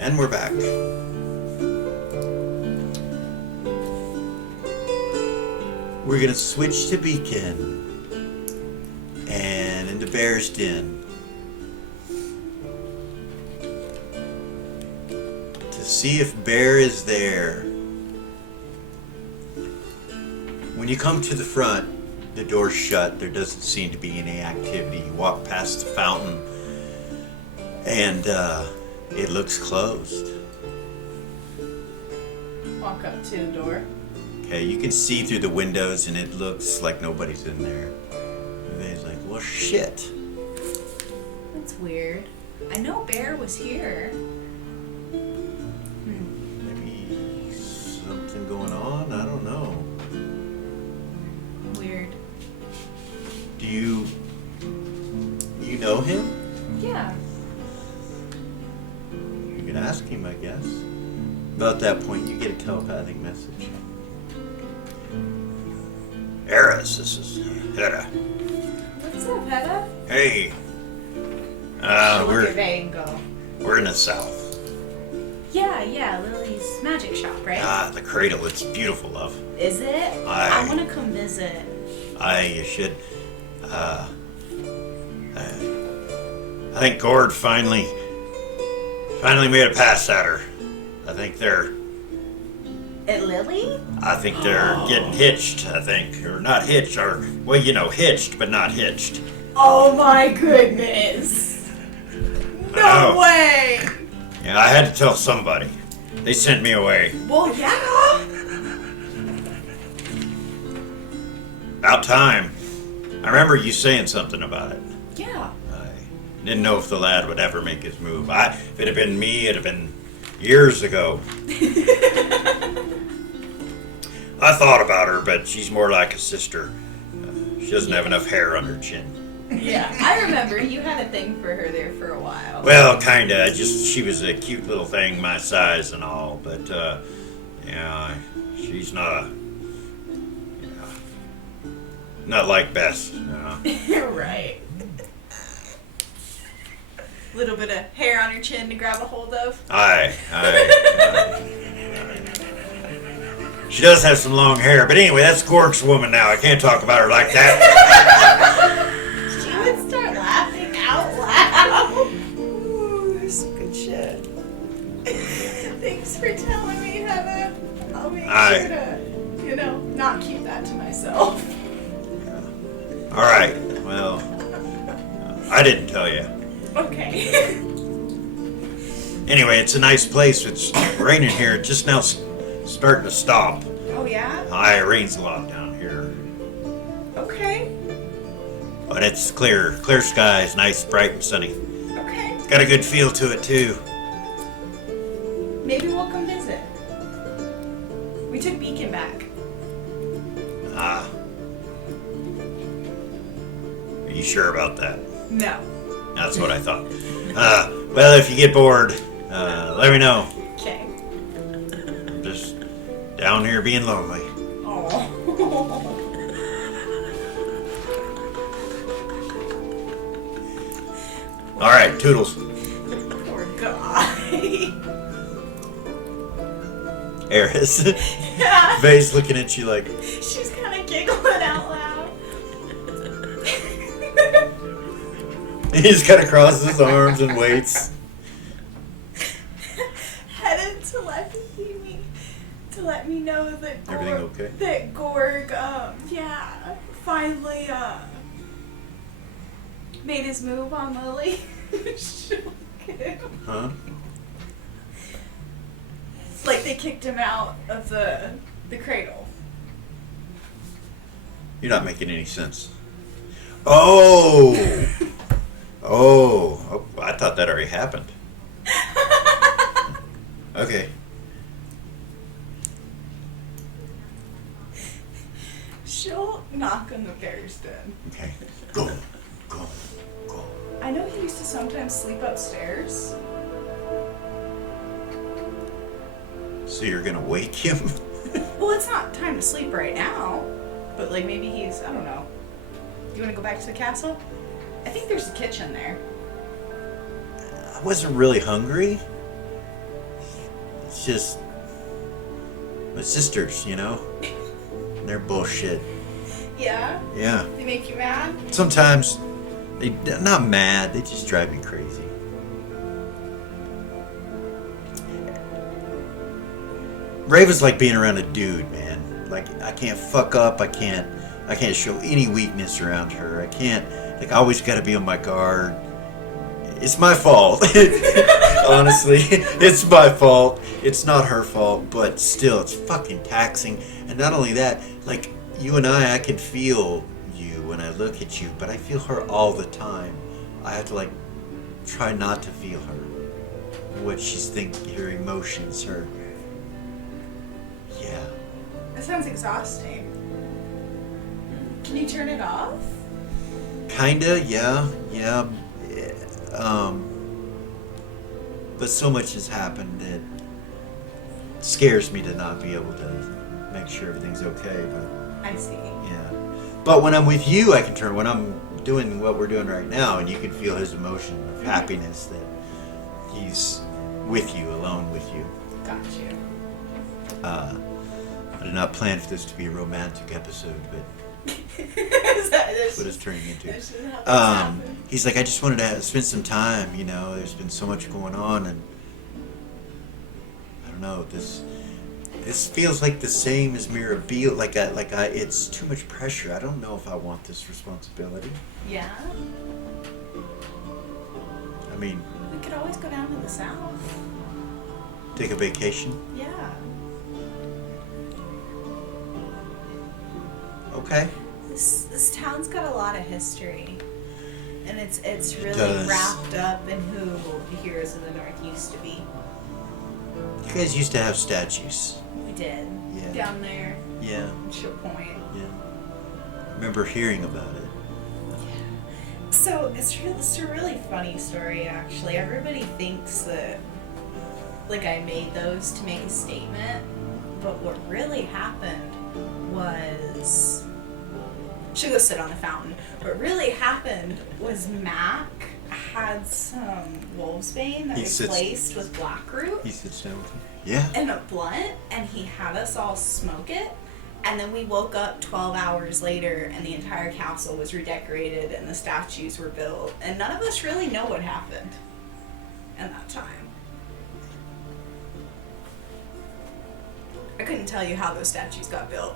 And we're back. We're gonna switch to Beacon and into Bear's Den to see if Bear is there. When you come to the front, the door's shut. There doesn't seem to be any activity. You walk past the fountain and it looks closed. Walk up to the door. Okay, you can see through the windows and it looks like nobody's in there. And he's like, well, shit. That's weird. I know Bear was here. Maybe something going on? I don't know. Weird. Do you know him? Yeah. You can ask him, I guess. About that point, you get a telepathic message. Eris, this is Hedda. What's up, Hedda? Hey. Look at Engel. We're in the south. Yeah, Lily's magic shop, right? The Cradle, it's beautiful, love. Is it? I want to come visit. You should. I think Gord finally made a pass at her. I think they're Lily? getting hitched, I think. Or not hitched, or, well, hitched, but not hitched. Oh my goodness. I know. No way. Yeah, I had to tell somebody. They sent me away. Well, yeah. About time. I remember you saying something about it. Yeah. I didn't know if the lad would ever make his move. If it had been me, it'd have been years ago. I thought about her, but she's more like a sister. She doesn't have enough hair on her chin. Yeah, I remember you had a thing for her there for a while. Well, kinda. She was a cute little thing, my size and all, but, she's not like Bess, Right. Little bit of hair on her chin to grab a hold of. Aye. She does have some long hair, but anyway, that's Gork's woman now. I can't talk about her like that. She would start laughing out loud. Ooh, there's some good shit. Thanks for telling me, Heather. I'll make Aye. sure to, not keep that to myself. All right. Well, I didn't tell you. Okay. Anyway, it's a nice place. It's raining here. It's just now starting to stop. Oh, yeah? It rains a lot down here. Okay. But it's clear skies, nice, bright, and sunny. Okay. It's got a good feel to it, too. Maybe we'll come visit. We took Beacon back. Are you sure about that? No. That's what I thought. Well, if you get bored, let me know. Okay. I'm just down here being lonely. Oh. All right, toodles. Poor guy. Eris. Yeah. Vay's looking at you like, She's kind of giggling out loud. he just kind of crosses his arms and waits. Headed to let me know that Everything okay? That Gorg, finally made his move on Lily. Huh? Like they kicked him out of the cradle. You're not making any sense. Oh, I thought that already happened. Okay. She'll knock on the bear's den. Okay. Go. I know he used to sometimes sleep upstairs. So you're gonna wake him? Well, it's not time to sleep right now. But like maybe he's, I don't know. Do you want to go back to the castle? I think there's a kitchen there. I wasn't really hungry. It's just my sisters, you know? They're bullshit. Yeah? Yeah. They make you mad? Sometimes they're not mad, they just drive me crazy. Raven's like being around a dude, man. Like I can't fuck up, I can't show any weakness around her. I can't, like, I always gotta be on my guard. It's my fault. Honestly, it's my fault. It's not her fault, but still, it's fucking taxing. And not only that, like, you and I can feel you when I look at you, but I feel her all the time. I have to, like, try not to feel her. What she's thinking, her emotions, her... Yeah. That sounds exhausting. Can you turn it off? Kinda, yeah. But so much has happened that scares me to not be able to make sure everything's okay. But I see. yeah. But when I'm with you, I can turn. When I'm doing what we're doing right now, and you can feel his emotion of happiness that he's with you, alone with you. Got you. I did not plan for this to be a romantic episode, but that's what it's turning into. He's like, I just wanted to spend some time, you know, there's been so much going on, and I don't know, this feels like the same as Mirabelle, like it's too much pressure. I don't know if I want this responsibility. Yeah? I mean, We could always go down to the south. take a vacation. Yeah. Okay. This town's got a lot of history. And it's really does. wrapped up in who the heroes of the North used to be. You guys used to have statues. We did. Yeah. Down there Yeah. in Show Point. Yeah. I remember hearing about it. So it's a really funny story, actually. Everybody thinks that, like, I made those to make a statement, but what really happened was, should go sit on the fountain. What really happened was Mac had some wolfsbane that He was sits- laced with blackroot He sits down with you. Yeah. and a blunt, and he had us all smoke it. And then we woke up 12 hours later, and the entire castle was redecorated, and the statues were built, and none of us really know what happened at that time. I couldn't tell you how those statues got built.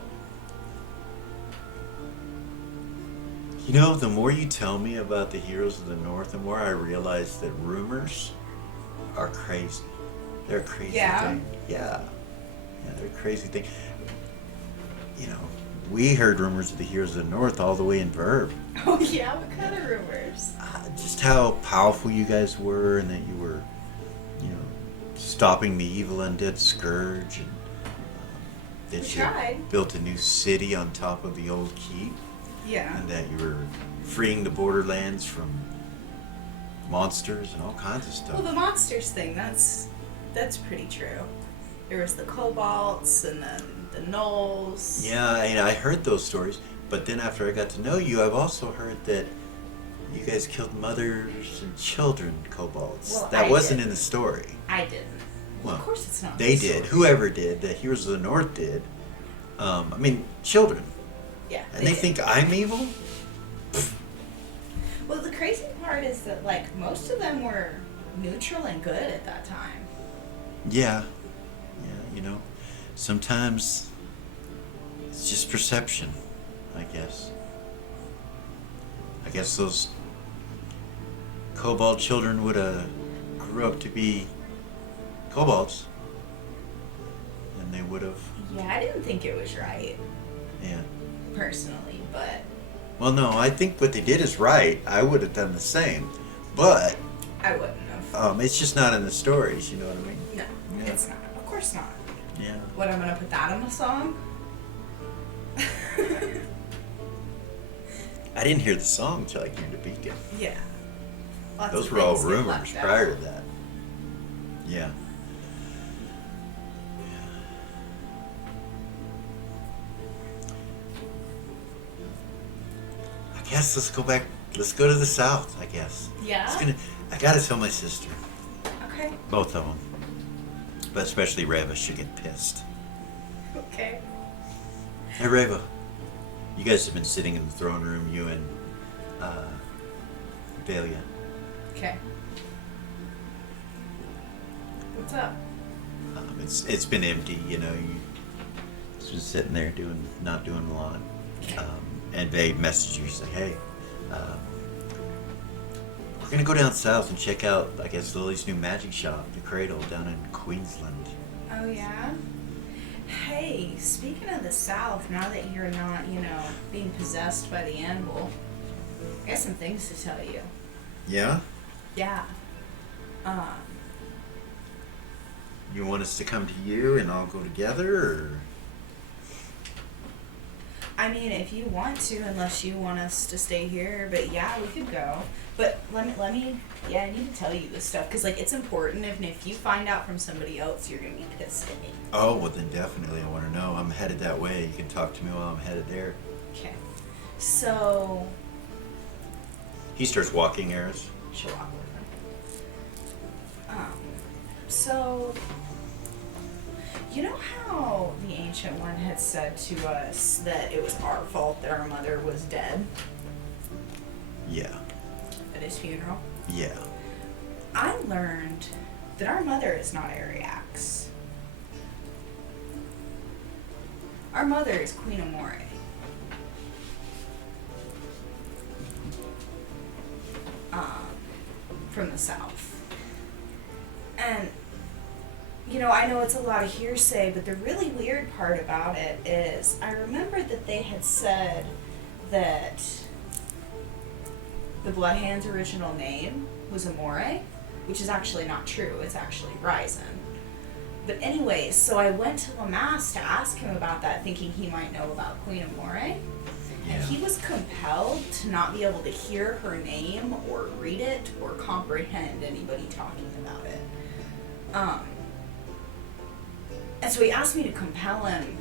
You know, the more you tell me about the heroes of the North, the more I realize that rumors are crazy. They're a crazy thing. Yeah. Yeah, they're a crazy thing. You know, we heard rumors of the heroes of the North all the way in Verb. Oh yeah, what kind of rumors? Just how powerful you guys were, and that you were, you know, stopping the evil undead scourge, and that We you tried. built a new city on top of the old keep. Yeah. And that you were freeing the borderlands from monsters and all kinds of stuff. Well, the monsters thing, that's pretty true. There was the kobolds and then the gnolls. Yeah, I heard those stories, but then after I got to know you, I've also heard that you guys killed mothers and children kobolds. Well, that I wasn't did. in the story. I didn't. Well, Of course it's not. They in the did. story. Whoever did. The Heroes of the North did. I mean, children. Yeah. And they did. think I'm evil? Well, the crazy part is that, like, most of them were neutral and good at that time. Yeah. Yeah, you know, sometimes it's just perception, I guess. I guess those kobold children would have grew up to be kobolds. And they would have, Yeah, I didn't think it was right, yeah. personally, but Well, no, I think what they did is right. I would have done the same. But I wouldn't have. it's just not in the stories, you know what I mean? No, Yeah. it's not. Of course not. Yeah. What, I'm gonna put that in a song? I didn't hear the song until I came to Beacon. Yeah. Lots Those of were all things get rumors left out. prior to that. Yeah. I guess let's go back. Let's go to the south, I guess. Yeah? I gotta tell my sister. Okay. Both of them. But especially Reva, she'll get pissed. Okay. Hey Reva, you guys have been sitting in the throne room, you and Valia. Okay. What's up? It's been empty, you know. You just sitting there not doing a lot. And they messaged you. She's like, "Hey, we're gonna go down south and check out, I guess, Lily's new magic shop, the Cradle, down in Queensland." Oh, yeah? Hey, speaking of the South, now that you're not, being possessed by the anvil, I got some things to tell you. Yeah. Yeah. You want us to come to you and all go together, or? I mean, if you want to, unless you want us to stay here, but yeah, we could go. But let me, I need to tell you this stuff, because, it's important, and if you find out from somebody else, you're going to be pissed at me. Oh, well then definitely I want to know. I'm headed that way. You can talk to me while I'm headed there. Okay. So, He starts walking, Eris. she'll walk with her. So, you know how the Ancient One had said to us that it was our fault that our mother was dead Yeah. at his funeral? Yeah. I learned that our mother is not Ariax. Our mother is Queen Amore. From the South. And, I know it's a lot of hearsay, but the really weird part about it is I remember that they had said that the Bloodhand's original name was Amore, which is actually not true. It's actually Ryzen. But anyways, so I went to Lamass to ask him about that, thinking he might know about Queen Amore. Yeah. And he was compelled to not be able to hear her name or read it or comprehend anybody talking about it. And so he asked me to compel him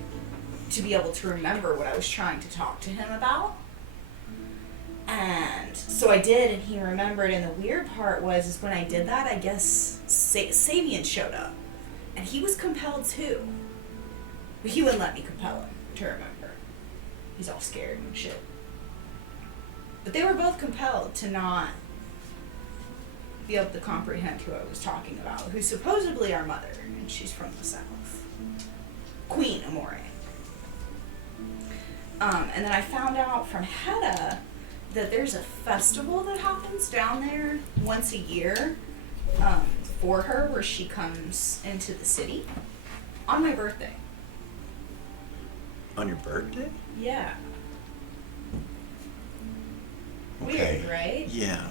to be able to remember what I was trying to talk to him about. And so I did, and he remembered. And the weird part is when I did that, I guess Sabian showed up. And he was compelled too. But he wouldn't let me compel him to remember. He's all scared and shit. But they were both compelled to not be able to comprehend who I was talking about, who's supposedly our mother, and she's from the South. Queen Amore. And then I found out from Hedda that there's a festival that happens down there once a year for her, where she comes into the city on my birthday. On your birthday? Yeah. Okay. Weird, right? Yeah.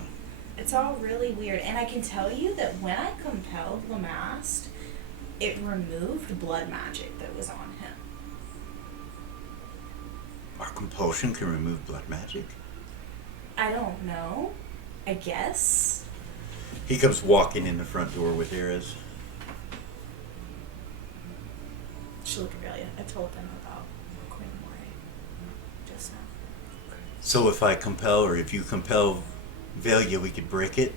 It's all really weird. And I can tell you that when I compelled Lamass, it removed blood magic that was on him. Our compulsion can remove blood magic? I don't know. I guess. He comes walking in the front door with Eris. She'll look at Valia. I told them about Queen Amore just now. So if I compel, or if you compel Valia, we could break it?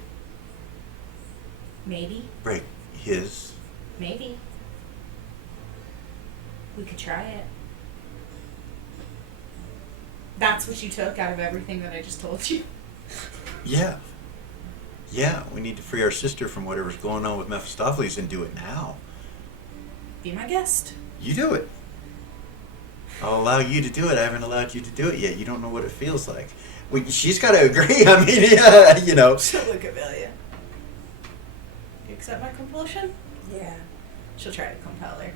Maybe. Break his? Maybe. We could try it. That's what you took out of everything that I just told you? Yeah. Yeah, we need to free our sister from whatever's going on with Mephistopheles and do it now. Be my guest. You do it. I'll allow you to do it. I haven't allowed you to do it yet. You don't know what it feels like. She's got to agree. I mean, yeah, She'll look at Valia. You accept my compulsion? Yeah. She'll try to compel her.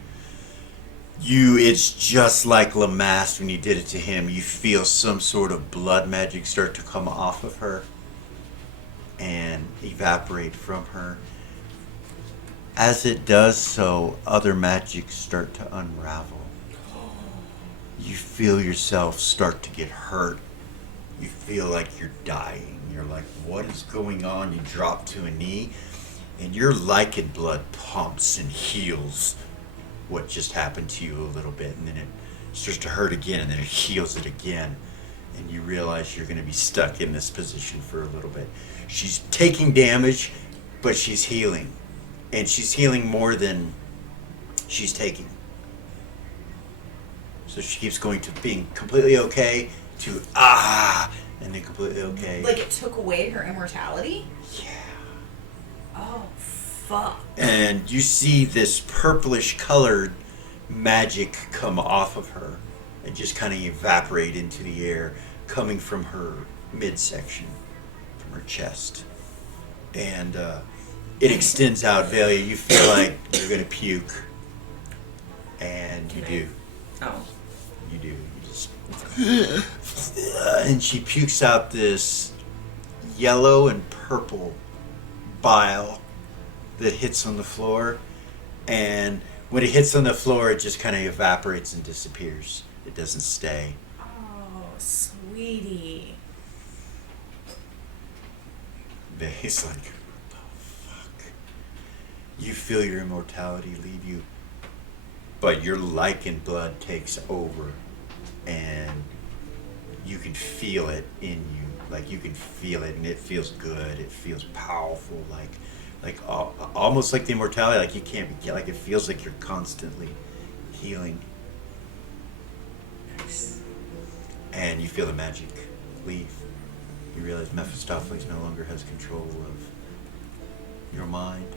It's just like Lamass when you did it to him. You feel some sort of blood magic start to come off of her and evaporate from her. As it does so, other magics start to unravel. You feel yourself start to get hurt. You feel like you're dying. You're like, what is going on? You drop to a knee, and your lichen blood pumps and heals what just happened to you a little bit, and then it starts to hurt again, and then it heals it again, and you realize you're going to be stuck in this position for a little bit. She's taking damage, but she's healing, and she's healing more than she's taking. So she keeps going to being completely okay to and then completely okay. Like it took away her immortality? Yeah. Oh, fuck. And you see this purplish colored magic come off of her and just kind of evaporate into the air, coming from her midsection, from her chest. And it extends out, Velia. You feel like you're going to puke. And you do. Oh. You do. You just... and she pukes out this yellow and purple bile that hits on the floor. And when it hits on the floor, it just kind of evaporates and disappears. It doesn't stay. Oh, sweetie. He's like, what the fuck? You feel your immortality leave you, but your lichen blood takes over, and you can feel it in you. Like you can feel it, and it feels good. It feels powerful, like almost like the immortality. Like you can't be, like it feels like you're constantly healing. Nice. And you feel the magic leave. You realize Mephistopheles no longer has control of your mind,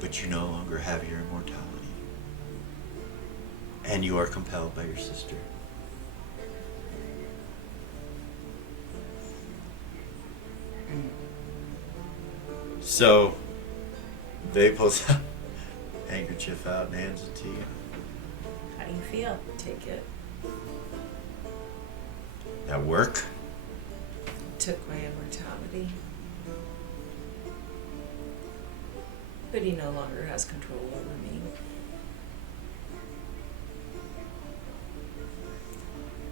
but you no longer have your immortality. And you are compelled by your sister. So, they pulls a handkerchief out and hands it to you. How do you feel? Take it. That work? Took my immortality. But he no longer has control over me.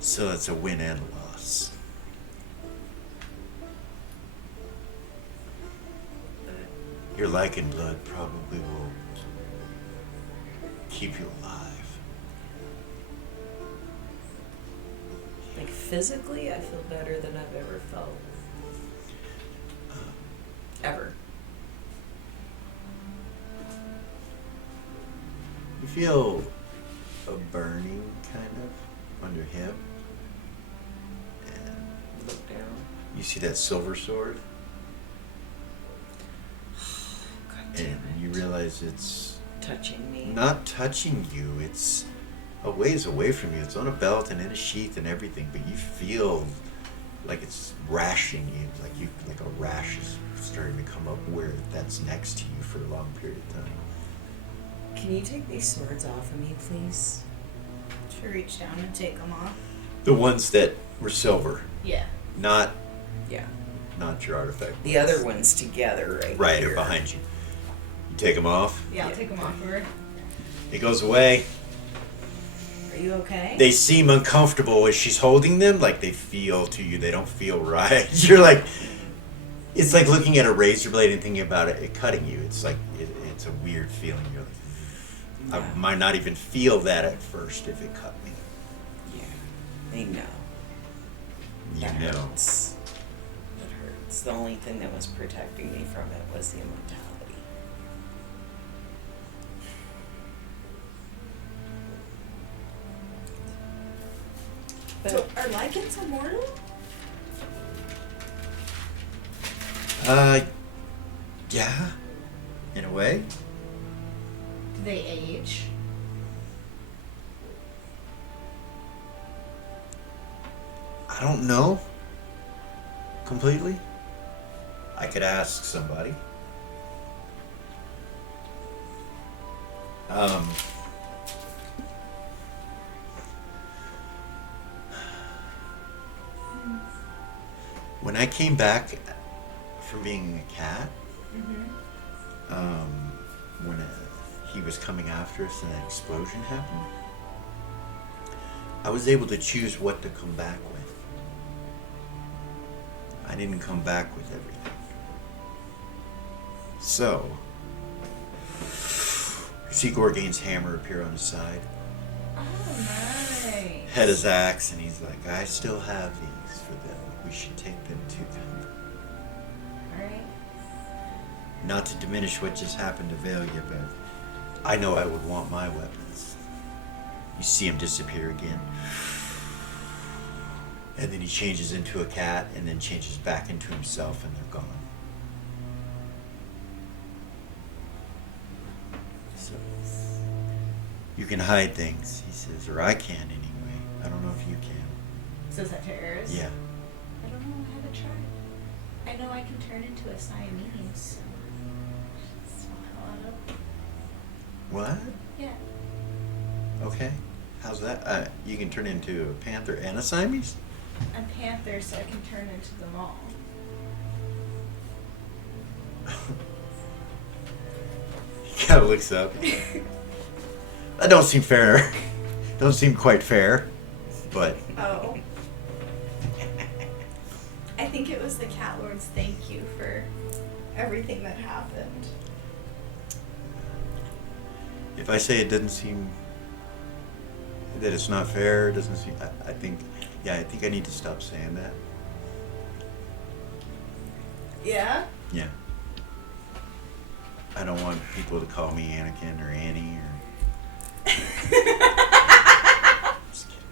So that's a win and a loss. Your lichen blood probably will keep you alive. Like physically, I feel better than I've ever felt. Ever. You feel a burning kind of on your hip. And Look down. you see that silver sword. God And damn you it. realize it's Touching me. not touching you. It's a ways away from you. It's on a belt and in a sheath and everything, but you feel like it's rashing you, like a rash is starting to come up where that's next to you for a long period of time. Can you take these swords off of me, please? Should I reach down and take them off? The ones that were silver, Yeah. not Yeah. your artifact. The other ones together, Right, here. or behind you. You take them off. Yeah, I'll Yeah. take them off her. It goes away. Are you okay? They seem uncomfortable as she's holding them, like they feel to you. They don't feel right. You're like, it's like looking at a razor blade and thinking about it cutting you. It's like, it's a weird feeling. You're like, Yeah. I might not even feel that at first if it cut me. Yeah. They know. You That know. hurts. It hurts. The only thing that was protecting me from it was the immortality. But So, are lichens immortal? Yeah, in a way. Do they age? I don't know completely. I could ask somebody. When I came back from being a cat, when he was coming after us and an explosion happened, I was able to choose what to come back with. I didn't come back with everything. So, you see Gorgain's hammer appear on his side, Oh, nice. head his axe, and he's like, I still have these for them. We should take them to them. Alright. Not to diminish what just happened to Velia, but I know I would want my weapons. You see him disappear again. And then he changes into a cat and then changes back into himself and they're gone. So you can hide things, he says, or I can anyway. I don't know if you can. Says that to Eris? Yeah. I don't know. I haven't tried. I know I can turn into a Siamese. So. Smile at him. What? Yeah. Okay. How's that? You can turn into a panther and a Siamese? I'm panther, so I can turn into them all. He kind of looks up. That don't seem fair. Don't seem quite fair, but. Oh. I think it was the Cat Lord's thank you for everything that happened. If I say it doesn't seem that it's not fair, it doesn't seem. I think I need to stop saying that. Yeah? Yeah. I don't want people to call me Anakin or Annie or. Just kidding.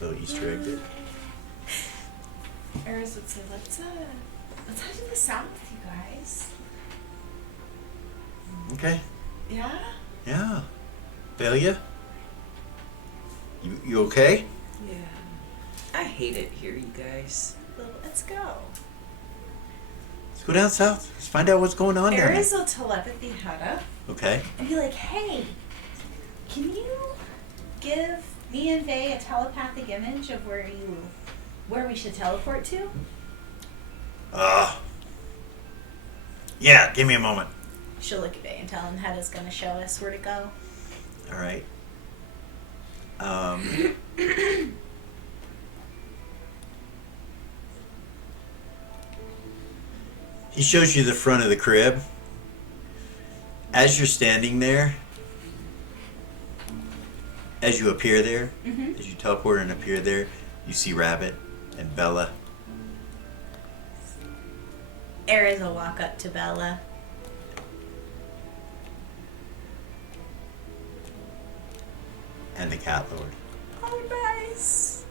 Little Easter egg there. Eris would say, let's do the sound with you guys. Okay. Yeah? Yeah. Belia? You okay? Yeah. I hate it here, you guys. Well, let's go. Let's go down south. Let's find out what's going on down there. Eris will telepathy Hutta Okay. and be like, hey, can you give me and Faye a telepathic image of where we should teleport to? Yeah, give me a moment. She'll look at Faye and tell him Hutta's gonna show us where to go. All right. He shows you the front of the crib. As you're standing there, as you appear there, as you teleport and appear there, you see Rabbit and Bella. Eris will walk up to Bella. And the Cat Lord. Oh, nice.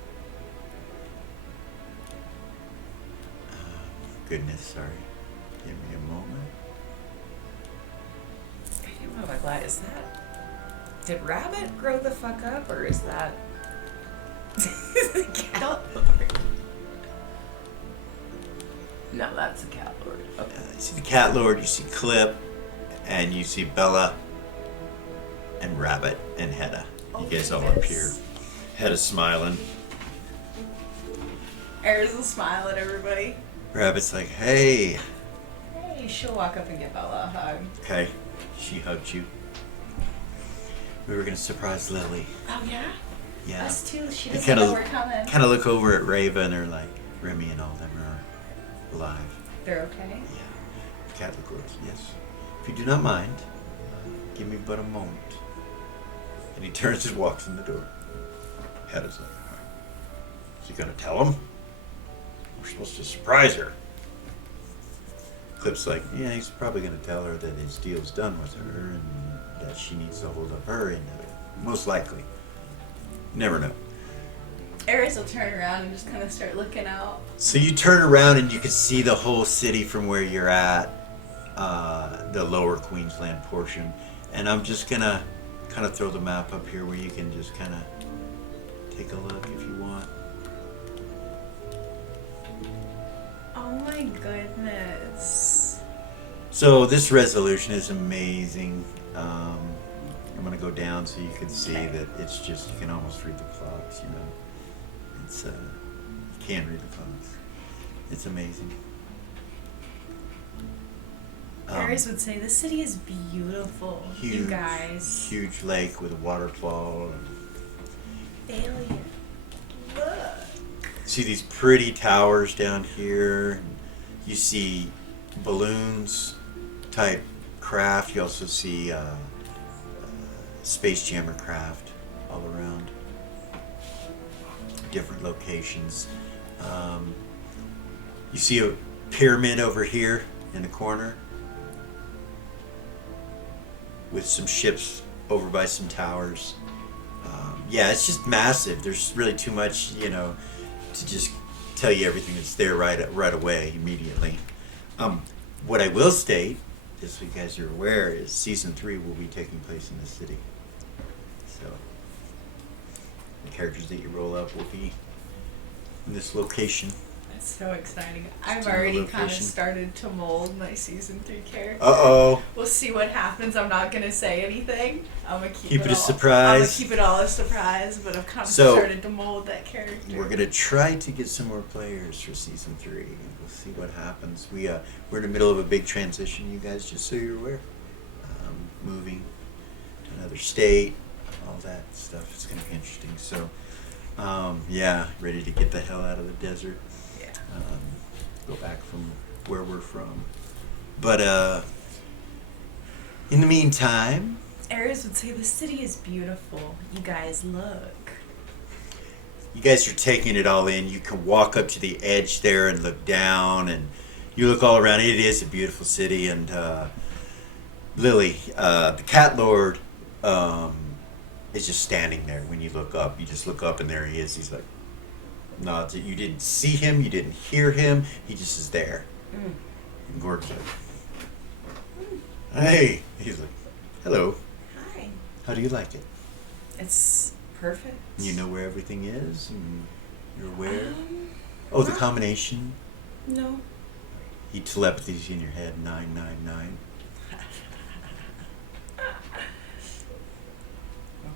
Goodness, sorry. Give me a moment. I can't remember my glass. Is that. Did Rabbit grow the fuck up, or is that. the Cat Lord? No, that's the Cat Lord. Okay. You see the Cat Lord, you see Clip, and you see Bella, and Rabbit, and Hedda. You guys all appear. Hedda's smiling. Eris will smile at everybody. Rabbit's like, hey. Hey, she'll walk up and give Bella a hug. Okay. She hugged you. We were going to surprise Lily. Oh, yeah? Yeah. Us too. She They doesn't know we're coming. kind of look over at Rava and they're like, Remy and all them are alive. They're okay? Yeah. Catholic words, yes. If you do not mind, give me but a moment. And he turns and walks in the door. Hedda's like, is he going to tell him? We're supposed to surprise her. Clip's like, yeah, he's probably going to tell her that his deal's done with her and that she needs to hold up her end of it. Most likely. Never know. Eris will turn around and just kind of start looking out. So you turn around and you can see the whole city from where you're at, the lower Queensland portion. And I'm just going to kind of throw the map up here where you can just kind of take a look if you want. Oh my goodness. So this resolution is amazing. I'm going to go down so you can see that it's just, you can almost read the clocks, you know. It's, you can read the clocks. It's amazing. Eris would say, this city is beautiful, you guys. Huge lake with a waterfall. Failure. Look. See these pretty towers down here. You see balloons type craft. You also see Space Jammer craft all around. Different locations. You see a pyramid over here in the corner. with some ships over by some towers. Yeah, it's just massive. There's really too much, to just tell you everything that's there right away, immediately. What I will state, just so you guys are aware, is season 3 will be taking place in the city. So the characters that you roll up will be in this location. That's so exciting. I've Just a already location. kind of started to mold my season 3 character. Uh-oh. We'll see what happens. I'm not gonna say anything. I'm gonna keep Keep it a all, surprise. I'm gonna keep it all a surprise, but I've kind of So, started to mold that character. We're gonna try to get some more players for season 3. We'll see what happens. We're in the middle of a big transition, you guys, just so you're aware. Moving to another state, all that stuff. It's gonna be interesting. So, yeah, ready to get the hell out of the desert. Yeah. Go back from where we're from. But in the meantime, Aries would say the city is beautiful. You guys look. you guys are taking it all in. You can walk up to the edge there and look down, and you look all around. It is a beautiful city. And Lily, the cat lord, is just standing there. When you look up, you just look up, and there he is. He's like, nods. You didn't see him. You didn't hear him. He just is there. And Gord's like, hey. He's like, hello. Hi. How do you like it? It's perfect. You know where everything is, and you're aware. The not- combination. No. He telepathies in your head. 999.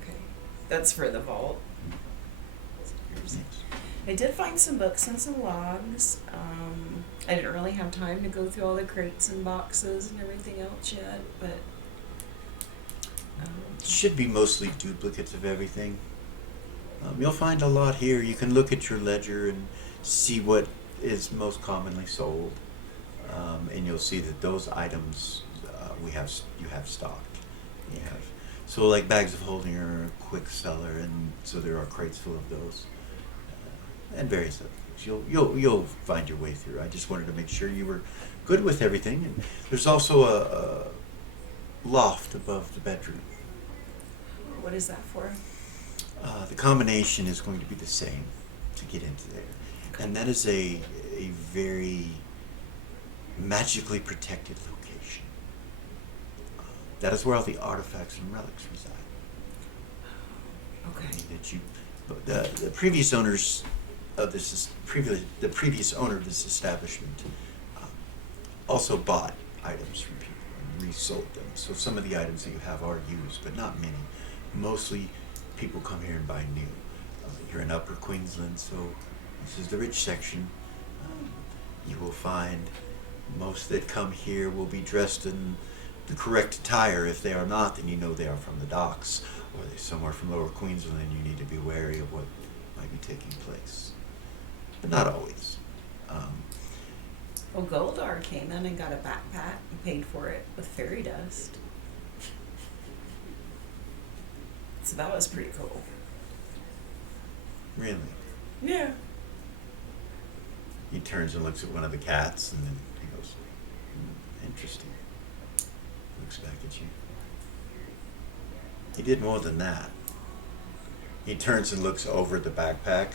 Okay. That's for the vault. I did find some books and some logs. I didn't really have time to go through all the crates and boxes and everything else yet, but Should be mostly duplicates of everything. You'll find a lot here. You can look at your ledger and see what is most commonly sold, and you'll see that those items you have stocked. You have so like bags of holding are a quick seller, and so there are crates full of those, and various other things. You'll find your way through. I just wanted to make sure you were good with everything, and there's also a loft above the bedroom. what is that for? The combination is going to be the same to get into there. And that is a very magically protected location. That is where all the artifacts and relics reside. Okay. The previous owners of the previous owner of this establishment also bought items from people and resold them. So some of the items that you have are used, but not many. Mostly people come here and buy new. You're in Upper Queensland, so this is the rich section. You will find most that come here will be dressed in the correct attire. If they are not, then you know they are from the docks, or they're somewhere from Lower Queensland, and you need to be wary of what might be taking place. But not always. Well, Goldar came in and got a backpack and paid for it with fairy dust. So that was pretty cool. Really? Yeah. He turns and looks at one of the cats, and then he goes, interesting. Looks back at you. He did more than that. He turns and looks over at the backpack.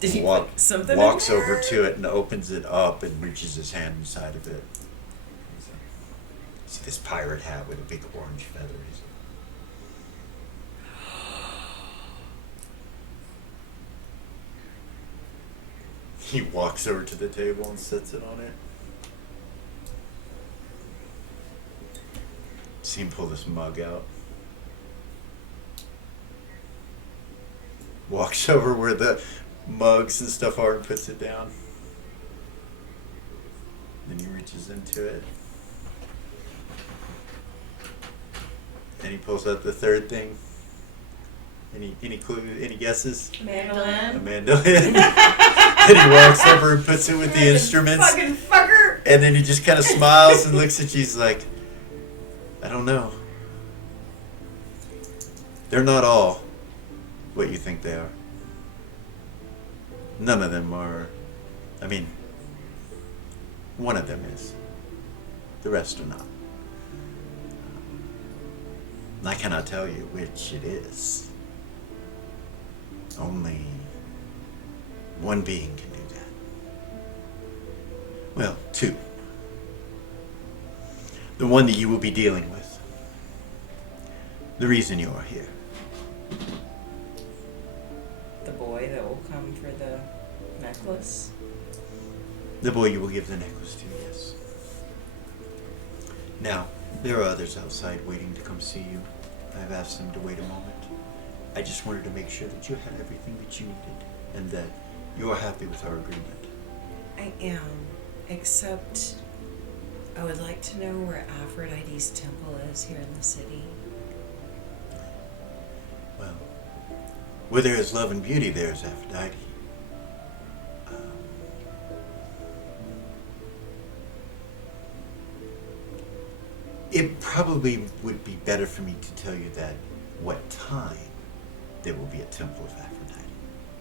Did he Walk- put something walks in there? over to it and opens it up and reaches his hand inside of it. He's like, see this pirate hat with a big orange feather. He's like, he walks over to the table and sets it on it. See him pull this mug out. Walks over where the mugs and stuff are and puts it down. Then he reaches into it. And he pulls out the third thing. Any clue? Any guesses? A Mandolin. mandolin. And he walks over and puts it with the instruments. Fucking fucker. And then he just kind of smiles and looks at you. He's like, I don't know. They're not all what you think they are. None of them are. I mean, one of them is. The rest are not. I cannot tell you which it is. Only one being can do that. Well, two. The one that you will be dealing with. The reason you are here. The boy that will come for the necklace. The boy you will give the necklace to, yes. Now, there are others outside waiting to come see you. I've asked them to wait a moment. I just wanted to make sure that you had everything that you needed and that you are happy with our agreement. I am, except I would like to know where Aphrodite's temple is here in the city. Well, where there is love and beauty, there is Aphrodite. It probably would be better for me to tell you that what time there will be a temple of Aphrodite,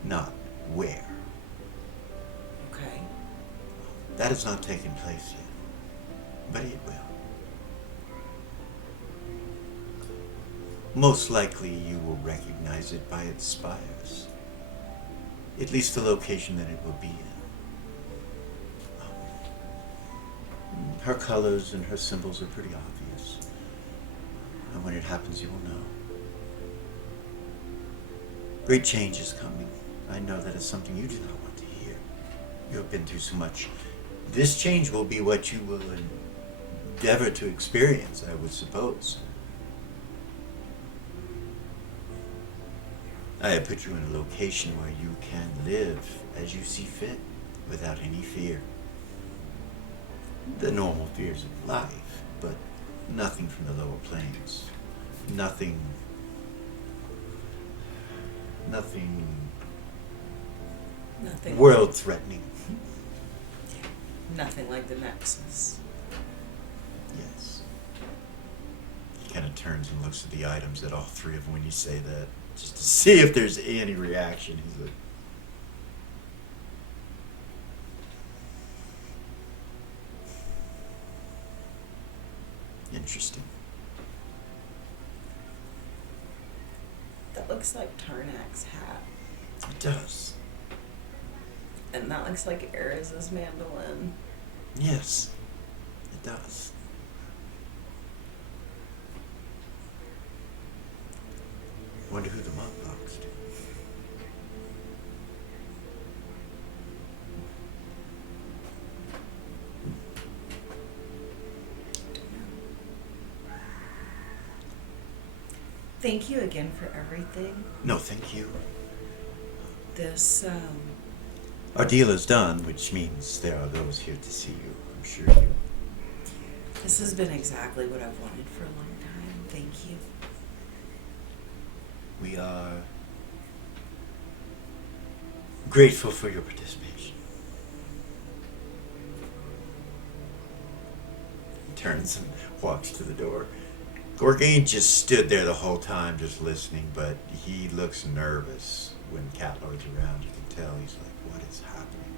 not where. Okay. That has not taken place yet, but it will. Most likely you will recognize it by its spires, at least the location that it will be in. Her colors and her symbols are pretty obvious, and when it happens you will know. Great change is coming. I know that is something you do not want to hear. You have been through so much. This change will be what you will endeavor to experience, I would suppose. I have put you in a location where you can live as you see fit, without any fear. The normal fears of life, but nothing from the lower planes. Nothing world threatening. Nothing like the Nexus. Yes. He kind of turns and looks at the items at all three of them when you say that, just to see if there's any reaction. He's like, interesting. That looks like Tarnak's hat. It does. And that looks like Ariz's mandolin. Yes, it does. Wonder who the monk belongs to. Thank you again for everything. No, thank you. This, Our deal is done, which means there are those here to see you. I'm sure you. this has been exactly what I've wanted for a long time. Thank you. We are grateful for your participation. He turns and walks to the door. Gorgain just stood there the whole time just listening, but he looks nervous when Catlord's around. You can tell he's like, what is happening?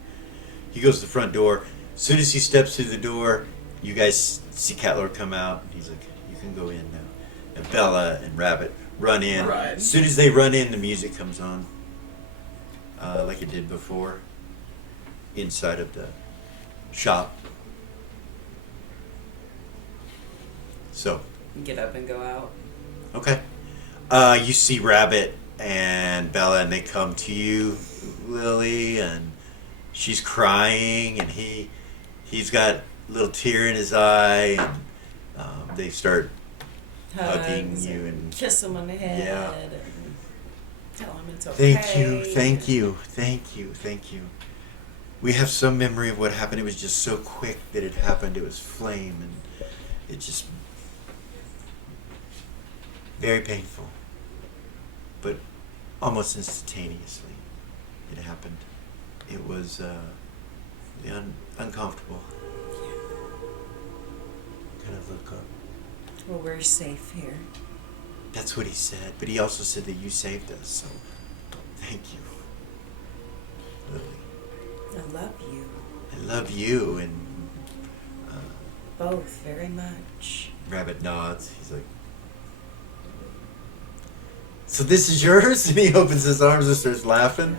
He goes to the front door. As soon as he steps through the door, you guys see Catlord come out. And he's like, you can go in now. And Bella and Rabbit run in. Run. As soon as they run in, the music comes on. Like it did before. Inside of the shop. So, Get up and go out. okay. You see Rabbit and Bella, and they come to you, Lily, and she's crying, and he's got a little tear in his eye, and they start hugging Hugs you and kiss him on the head. Yeah. And tell him it's okay. Thank you. We have some memory of what happened. It was just so quick that it happened. It was flame, and it just very painful, but almost instantaneously it happened. It was uncomfortable. Kind of look up. Well, we're safe here. That's what he said, but he also said that you saved us, so thank you, Lily. I love you. I love you, and Both very much. Rabbit nods. He's like, So this is yours? And he opens his arms and starts laughing.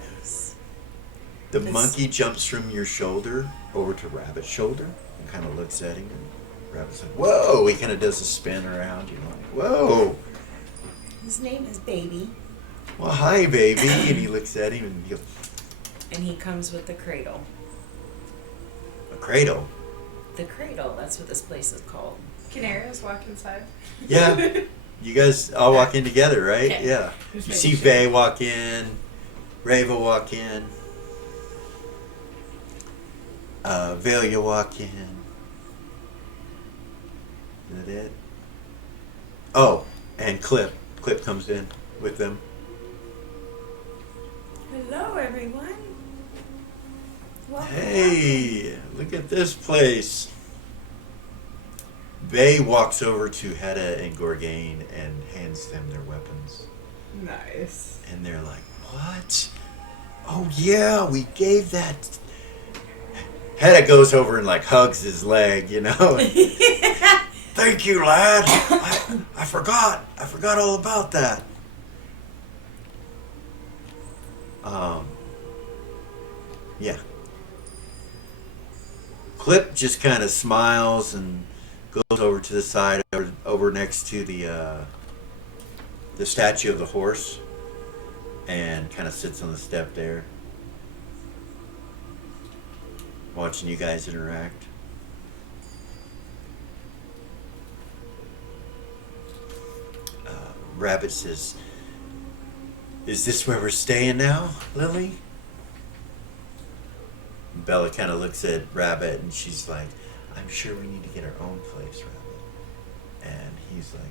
The It's- monkey jumps from your shoulder over to Rabbit's shoulder and kind of looks at him. And Rabbit's like, whoa! He kind of does a spin around, you know, like, whoa! His name is Baby. Well, hi, baby. And he looks at him and he goes, And he comes with the cradle. a cradle? The cradle, that's what this place is called. Can Arius walk inside? Yeah. You guys all walk in together, right? Okay. Yeah. Just You making see sure. Vay walk in, Rava walk in, Velia walk in. Is that it? Oh, and Clip. Clip comes in with them. Hello, everyone. Welcome. Hey, look at this place. Vay walks over to Hedda and Gorgain and hands them their weapons. Nice. And they're like, what? Oh, yeah, we gave that. Hedda goes over and, like, hugs his leg, you know. Thank you, lad. I forgot. I forgot all about that. Yeah. Clip just kind of smiles and goes over to the side, over next to the statue of the horse, and kind of sits on the step there, watching you guys interact. Rabbit says, "Is this where we're staying now, Lily?" Bella kind of looks at Rabbit and she's like, "I'm sure we need to get our own place, Rabbit." And he's like,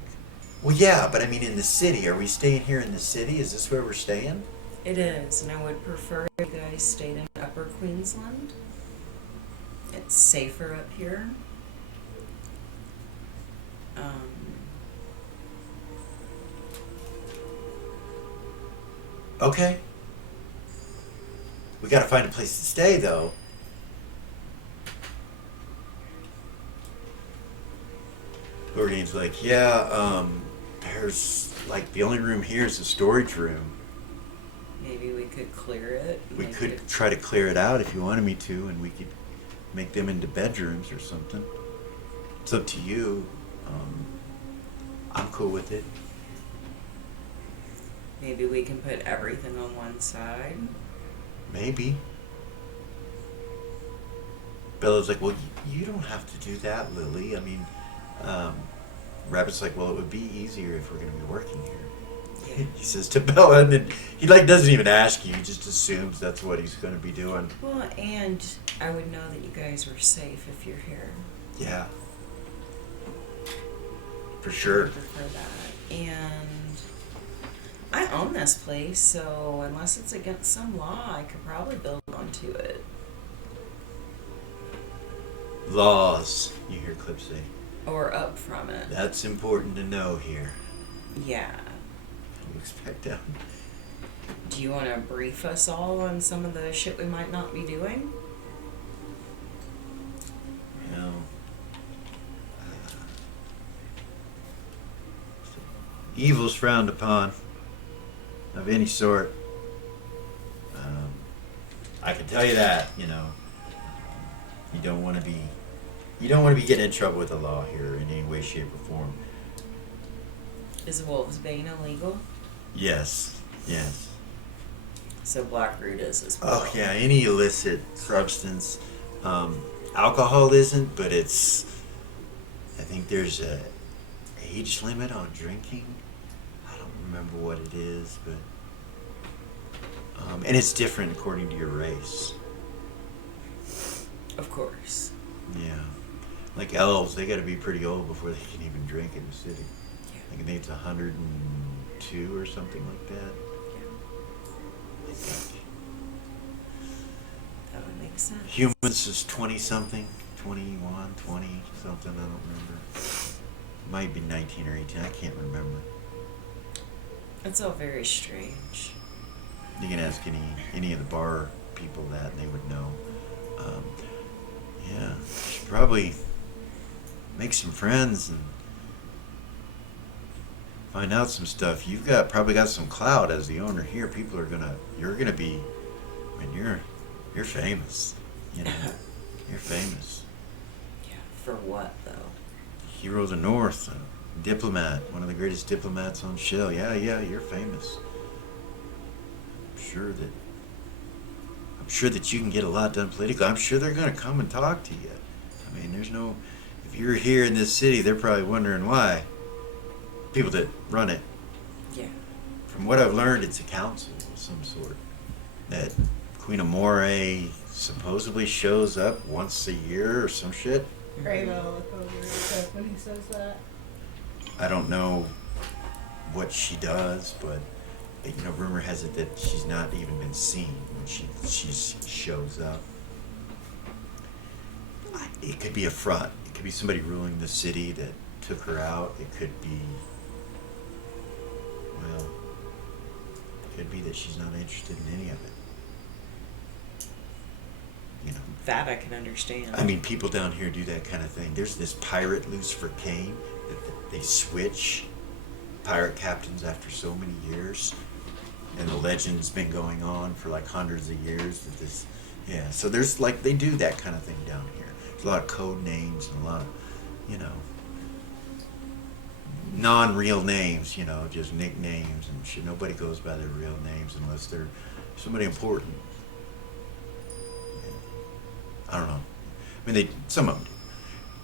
"Well, yeah, but I mean in the city. Are we staying here in the city? Is this where we're staying?" It is, and I would prefer if you guys stayed in Upper Queensland. It's safer up here. Okay. We gotta find a place to stay, though. Gordine's like, yeah, there's, like, the only room here is a storage room. Maybe we could clear it. and We make could it- try to clear it out if you wanted me to, and we could make them into bedrooms or something. It's up to you. I'm cool with it. Maybe we can put everything on one side. Maybe. Bella's like, well, you don't have to do that, Lily. I mean, Rabbit's like, well, it would be easier if we're going to be working here. Yeah. He says to Bella, and then he, like, doesn't even ask you. He just assumes that's what he's going to be doing. Well, and I would know that you guys were safe if you're here. Yeah. For I sure. would prefer that. And I own this place, so unless it's against some law, I could probably build onto it. Laws, you hear Clip say. Or up from it. That's important to know here. Yeah. You expect that. Do you want to brief us all on some of the shit we might not be doing? Well, evil's frowned upon of any sort. I can tell you that, you know. You don't want to be getting in trouble with the law here in any way, shape, or form. Is wolf's bane illegal? Yes, yes. So black root is as well. Oh yeah, any illicit substance. Alcohol isn't, but it's. I think there's a age limit on drinking. I don't remember what it is, but. And it's different according to your race. Of course. Yeah. Like elves, they gotta be pretty old before they can even drink in the city. Yeah. I think it's 102 or something like that. I think. That would make sense. Humans is 20 something, 21, 20 something, I don't remember. Might be 19 or 18, I can't remember. It's all very strange. You can ask any of the bar people that, and they would know. Yeah, should probably make some friends and find out some stuff. You've probably got some clout as the owner here. You're gonna be, I mean, you're famous. You know, you're famous. Yeah. For what though? Hero of the North, diplomat, one of the greatest diplomats on Shell. Yeah, you're famous. I'm sure that you can get a lot done politically. I'm sure they're gonna come and talk to you. I mean, if you're here in this city, they're probably wondering why. People that run it. Yeah. From what I've learned, it's a council of some sort. That Queen Amore supposedly shows up once a year or some shit. Ray will look over when he says that. I don't know what she does, but rumor has it that she's not even been seen when she shows up. It could be a front. It could be somebody ruling the city that took her out. It could be, that she's not interested in any of it. That I can understand. I mean, people down here do that kind of thing. There's this pirate, Lucifer Kane, that they switch pirate captains after so many years. And the legend's been going on for like hundreds of years. So there's they do that kind of thing down here. There's a lot of code names and a lot of, non-real names, just nicknames and shit. Nobody goes by their real names unless they're somebody important. I don't know. I mean, some of them do.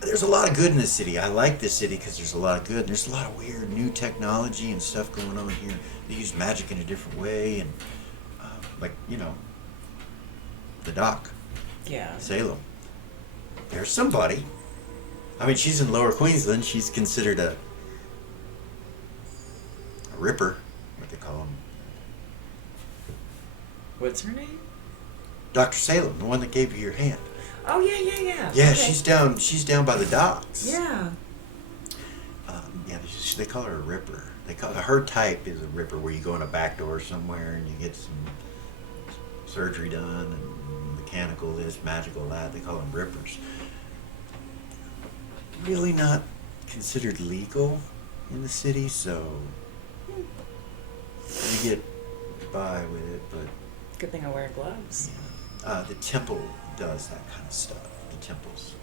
There's a lot of good in this city. I like this city because there's a lot of good. There's a lot of weird new technology and stuff going on here. They use magic in a different way, and the dock. Yeah. Salem. There's somebody. I mean, she's in Lower Queensland. She's considered a ripper, what they call them. What's her name? Dr. Salem, the one that gave you your hand. Oh yeah. Yeah, Okay. she's down by the docks. Yeah. They call her a ripper. Her type is a ripper, where you go in a back door somewhere and you get some surgery done and mechanical this, magical that. They call them rippers. Really not considered legal in the city, so you get by with it, but Good thing I wear gloves. the temple does that kind of stuff. The temples,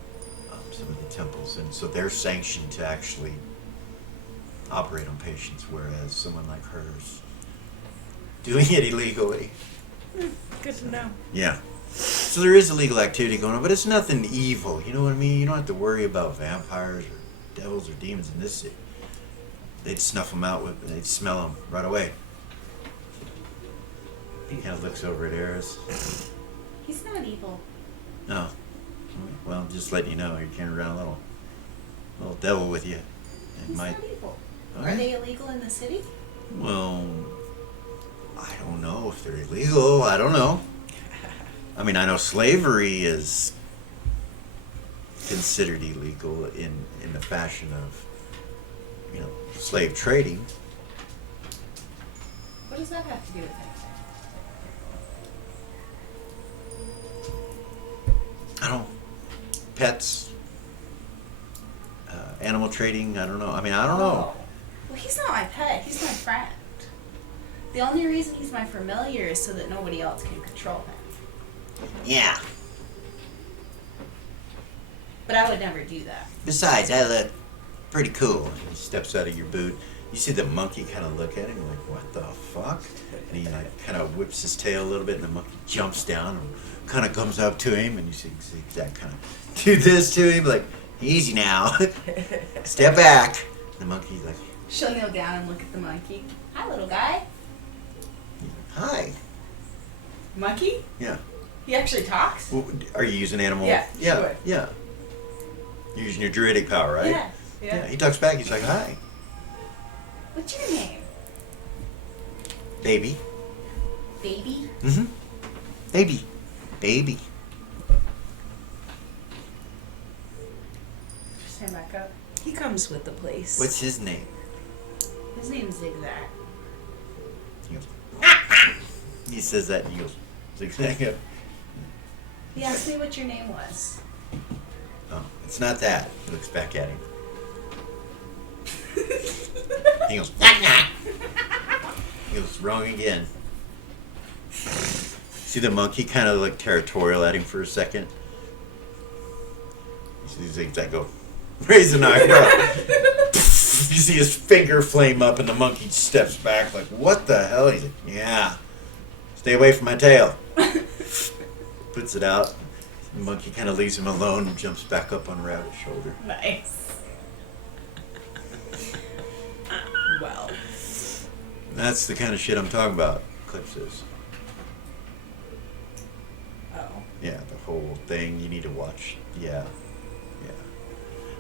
some of the temples, and so they're sanctioned to actually operate on patients, whereas someone like hers doing it illegally. Good to know. Yeah. So there is illegal activity going on, but it's nothing evil. You know what I mean? You don't have to worry about vampires or devils or demons in this city. They'd snuff them out they'd smell them right away. He kind of looks over at Eris. He's not evil. No. Well, just letting you know, you're carrying around a little devil with you. He's not evil. Okay. Are they illegal in the city? Well, I don't know if they're illegal. I don't know. I mean, I know slavery is considered illegal in the fashion of, slave trading. What does that have to do with anything? I don't. Pets. Animal trading. I don't know. I mean, I don't know. Well, he's not my pet. He's my friend. The only reason he's my familiar is so that nobody else can control him. Yeah. But I would never do that. Besides, I look pretty cool. He steps out of your boot. You see the monkey kind of look at him like, what the fuck? And he kind of whips his tail a little bit, and the monkey jumps down and kind of comes up to him, and you see that kind of do this to him, like, easy now. Step back. The monkey's like, She'll kneel down and look at the monkey. Hi, little guy. hi. Monkey? Yeah. He actually talks? Well, are you using animal? Yeah, sure. Yeah. You're using your druidic power, right? Yeah. He talks back. He's like, hi, What's your name? baby. Baby? Mm-hmm. Baby. Stand back up. He comes with the place. What's his name? His name's Zigzag. He goes, he says that, and he goes, zigzag. He asked me what your name was. Oh, it's not that. He looks back at him. He goes, knock, knock. He goes, wrong again. See the monkey kind of like territorial at him for a second? You see that go, raise an eyebrow. You see his finger flame up and the monkey steps back like, what the hell? He's like, yeah, stay away from my tail. Puts it out. The monkey kind of leaves him alone and jumps back up on Rabbit's shoulder. Nice. Well. That's the kind of shit I'm talking about, Clip says. Oh. Yeah, the whole thing you need to watch. Yeah.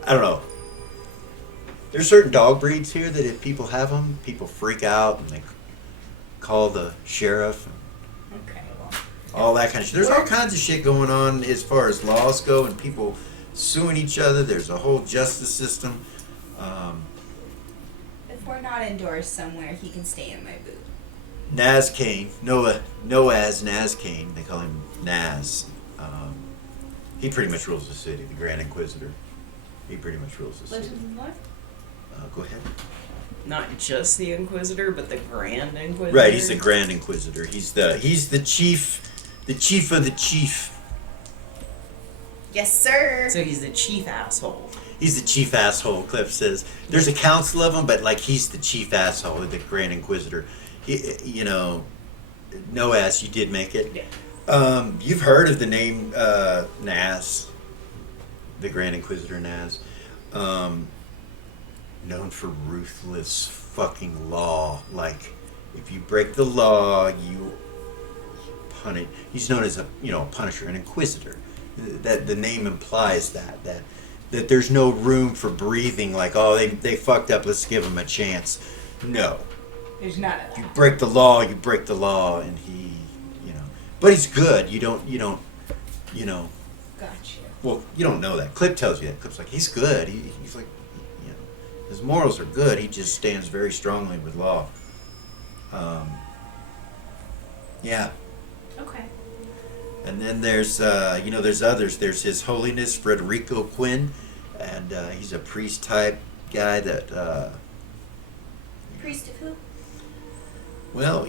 I don't know. There's certain dog breeds here that if people have them, people freak out and they call the sheriff. Okay, well. All that kind of shit. There's all kinds of shit going on as far as laws go and people suing each other. There's a whole justice system. If we're not indoors somewhere, he can stay in my boot. Naz Kane, Noaz Naz Kane, they call him Naz. He pretty much rules the city, the Grand Inquisitor. He pretty much rules the city. Legends of Life? Go ahead. Not just the Inquisitor, but the Grand Inquisitor. Right, he's the Grand Inquisitor. He's the chief of the chief. Yes, sir. So he's the chief asshole. He's the chief asshole, Cliff says. There's a council of them, but like he's the chief asshole, the Grand Inquisitor. You know, Noaz, you did make it. Yeah. You've heard of the name Naz, the Grand Inquisitor Naz. Known for ruthless fucking law. Like, if you break the law, you punish. He's known as a punisher, an inquisitor. That the name implies that there's no room for breathing. Like, oh, they fucked up. Let's give them a chance. No. There's none of that. You break the law. You break the law, and he, But he's good. You don't. Gotcha. Well, you don't know that. Clip tells you that. Clip's like, he's good. He's like, his morals are good. He just stands very strongly with law. Yeah. Okay. And then there's others. There's His Holiness Frederico Quinn, and he's a priest type guy that. Priest of who? Well,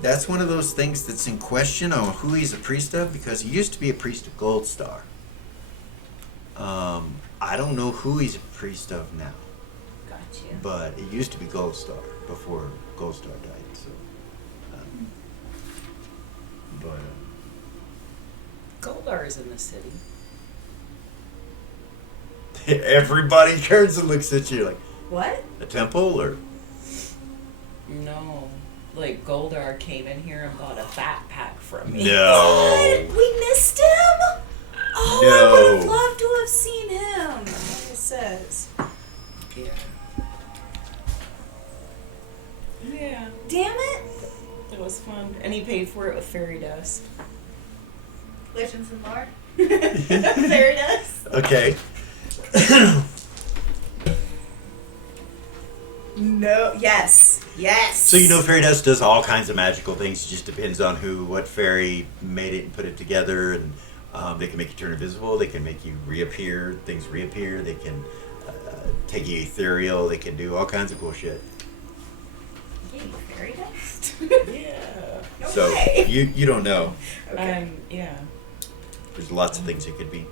that's one of those things that's in question on who he's a priest of, because he used to be a priest of Gold Star. I don't know who he's a priest of now. Gotcha. But it used to be Gold Star before Gold Star died. So, Goldar is in the city. everybody turns and looks at you like, What? a temple or? No. Like, Goldar came in here and bought a fat pack from me. No. What? We missed him? Oh, No. I would have loved to have seen him. Like it says. Yeah. Yeah. Damn it. It was fun. And he paid for it with fairy dust. Legends and lore. There it is. Okay. No. Yes. Yes. So fairy dust does all kinds of magical things. It just depends on what fairy made it and put it together. And they can make you turn invisible. They can make you reappear. Things reappear. They can take you ethereal. They can do all kinds of cool shit. Yeah, you fairy dust. Yeah. No So way. you don't know. Okay. Yeah. There's lots of things it could be.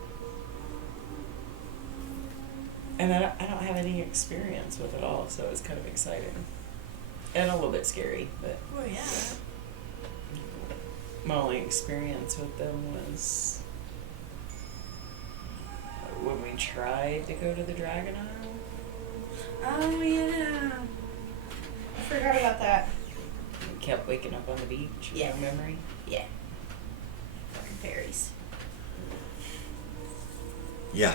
And I don't have any experience with it all, so it's kind of exciting. And a little bit scary, but Oh yeah. my only experience with them was when we tried to go to the Dragon Isle. Oh yeah. I forgot about that. We kept waking up on the beach. Yeah. No memory. Yeah. Fucking fairies. Yeah.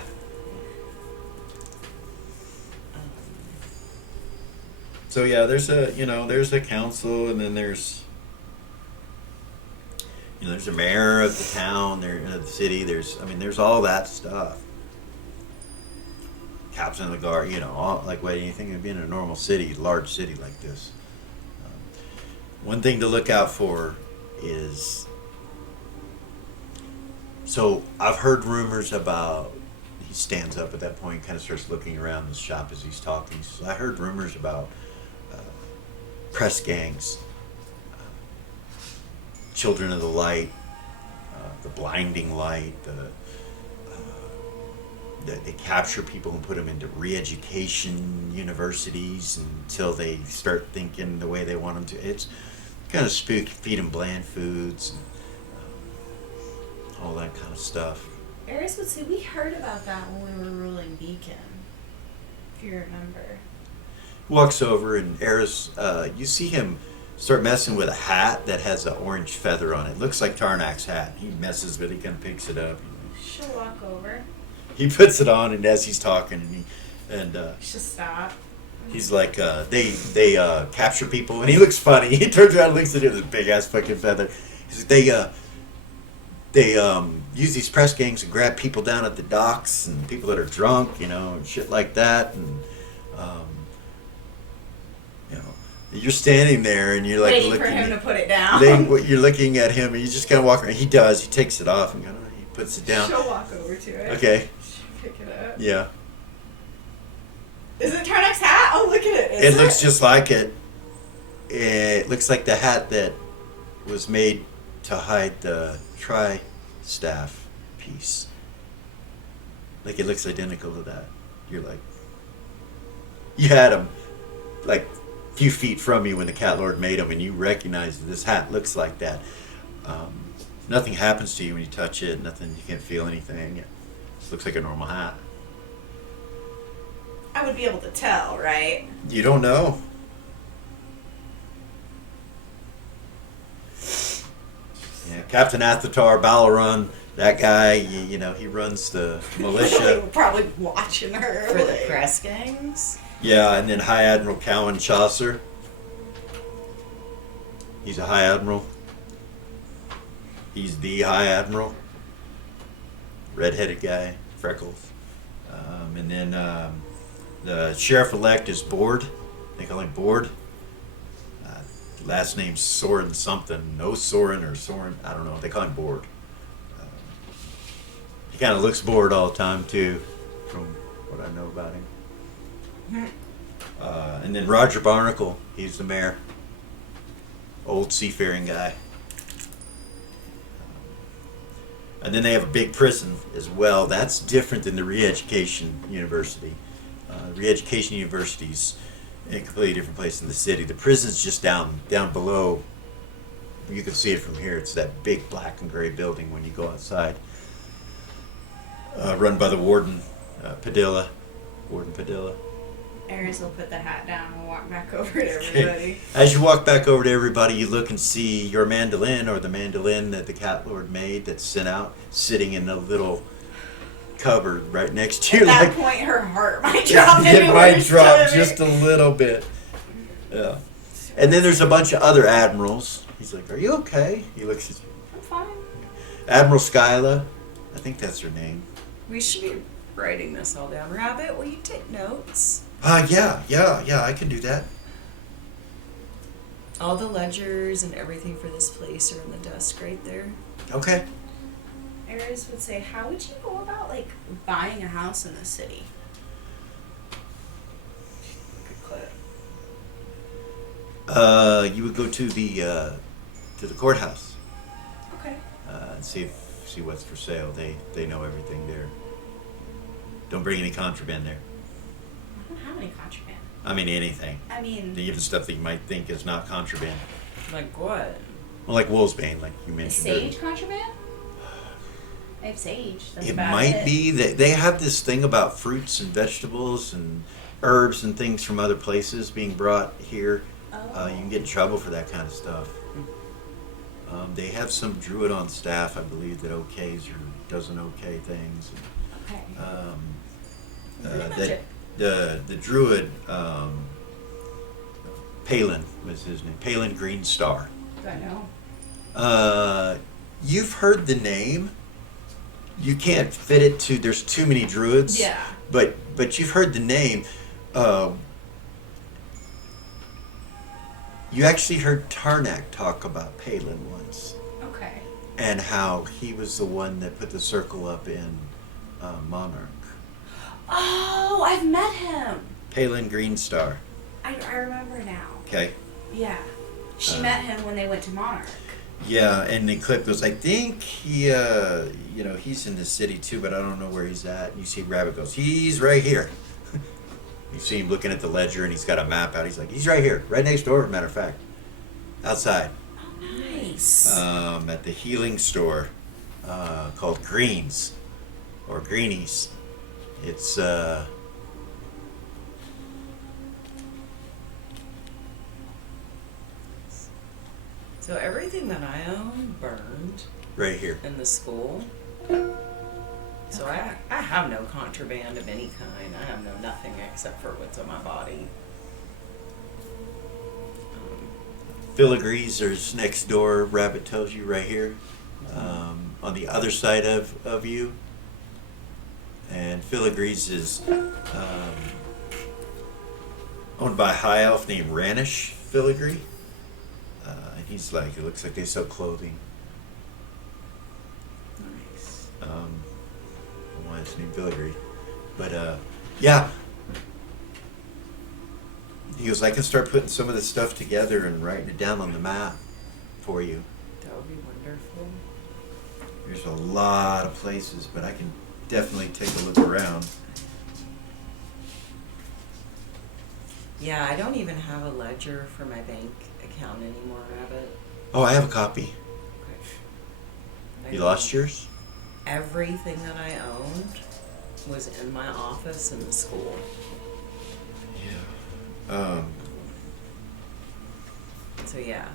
So yeah, there's a council, and then there's a mayor of the town, of the city. There's all that stuff. Captain of the guard, all like what anything would be in a normal city, large city like this. One thing to look out for is. So I've heard rumors about. He stands up at that point, kind of starts looking around the shop as he's talking. He says, I heard rumors about press gangs, Children of the Light, the Blinding Light, they capture people and put them into re-education universities until they start thinking the way they want them to. It's kind of spooky. Feed them bland foods, and, all that kind of stuff. Eris would say we heard about that when we were ruling Beacon, if you remember. Walks over and Eris, you see him start messing with a hat that has an orange feather on it. Looks like Tarnak's hat. He messes with it, he kind of picks it up. She'll walk over. He puts it on, and as he's talking, She'll stop. he's like, they capture people, and he looks funny. He turns around and looks at him with a big ass fucking feather. He's like, they use these press gangs and grab people down at the docks and people that are drunk, and shit like that, and you're standing there and you're like waiting looking for him to put it down. You're looking at him, and you just kind of walk around. He does. He takes it off and he puts it down. She'll walk over to it. Okay. She'll pick it up. Yeah. Is it Tarnak's hat? Oh, look at it. It looks just like it. It looks like the hat that was made to hide the tri-staff piece. Like, it looks identical to that. You're like, you had him like a few feet from you when the Cat Lord made him, and you recognize that this hat looks like that. Nothing happens to you when you touch it. Nothing. You can't feel anything. It looks like a normal hat. I would be able to tell, right? You don't know. Yeah, Captain Athatar, Balaran, that guy, he runs the militia. Probably watching her. For the press gangs? Yeah, and then High Admiral Cowan Chaucer. He's a High Admiral. He's the High Admiral. Red-headed guy, freckles. And then the Sheriff-elect is Board. They call him Board. Last name's Soren something. No Soren or Soren. I don't know. They call him Board. He kind of looks bored all the time, too, from what I know about him. And then Roger Barnacle. He's the mayor. Old seafaring guy. And then they have a big prison as well. That's different than the Re-Education University. Re-Education University's in a completely different place in the city. The prison's just down below. You can see it from here. It's that big black and gray building when you go outside. Run by the warden, Padilla. Warden Padilla. Eris will put the hat down and walk back over to everybody. As you walk back over to everybody, you look and see your mandolin, or the mandolin that the Cat Lord made that's sent out, sitting in a little cupboard right next to you. At that point, her heart might drop. It might drop just a little bit. Yeah. And then there's a bunch of other admirals. He's like, "Are you okay?" He looks at you. I'm fine. Admiral Skyla. I think that's her name. We should be writing this all down. Rabbit, will you take notes? Yeah, I can do that. All the ledgers and everything for this place are in the desk right there. Okay. Eris would say, how would you go about, buying a house in the city? Good clip. You would go to the courthouse. Okay. And see what's for sale. They know everything there. Don't bring any contraband there. I don't have any contraband. I mean anything. I mean, Even stuff that you might think is not contraband. Like what? Well, like Wolfsbane, like you is mentioned. sage contraband? I have sage. That's It about might it. be that they have this thing about fruits and vegetables and herbs and things from other places being brought here. Oh. You can get in trouble for that kind of stuff. They have some druid on staff, I believe, that okays or doesn't okay things. Okay. That the druid Palin was his name. Palin Greenstar. I know. You've heard the name. You can't fit it to. There's too many druids. Yeah. But you've heard the name. You actually heard Tarnak talk about Palin once, Okay. and how he was the one that put the circle up in Monarch. Oh, I've met him. Palin Greenstar. I remember now. Okay. Yeah. She met him when they went to Monarch. Yeah, and the clip goes, I think he, he's in the city too, but I don't know where he's at. And you see Rabbit goes, he's right here. You see him looking at the ledger, and he's got a map out. He's like, he's right here, right next door, matter of fact. Outside. Oh, nice. At the healing store called Greens, or Greenies. It's, So everything that I own burned right here. in the school. So I have no contraband of any kind. I have no nothing except for what's on my body. Filigrees is next door, Rabbit tells you right here, on the other side of you. And Filigrees is owned by a high elf named Ranish Filigree. And he's like, it looks like they sell clothing. Nice. I don't know why it's named Filigree. But yeah. He goes, I can start putting some of this stuff together and writing it down on the map for you. That would be wonderful. There's a lot of places, but I can definitely take a look around. Yeah, I don't even have a ledger for my bank account anymore, Rabbit. Oh, I have a copy. Okay. You lost yours? Everything that I owned was in my office in the school. Yeah. So yeah.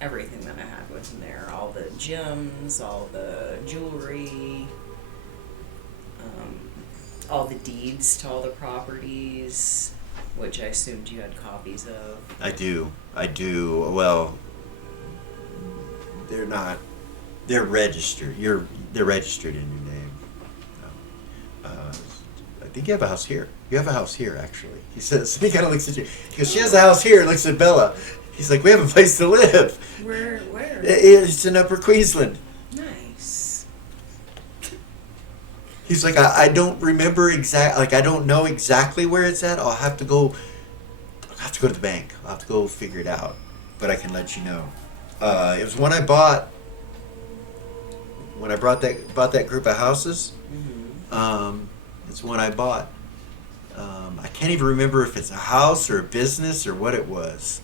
Everything that I had was in there. All the gems, all the jewelry, all the deeds to all the properties, which I assumed you had copies of. I do. Well, they're not. They're registered. They're registered in your name. I think you have a house here. You have a house here, actually. He says. He kind of looks at you. He goes, she has a house here. Looks at Bella. He's like, we have a place to live. Where? It's in Upper Queensland. Nice. He's like, I don't remember I don't know exactly where it's at. I'll have to go to the bank. I'll have to go figure it out. But I can let you know. It was when I bought that group of houses. Mm-hmm. It's one I bought. I can't even remember if it's a house or a business or what it was.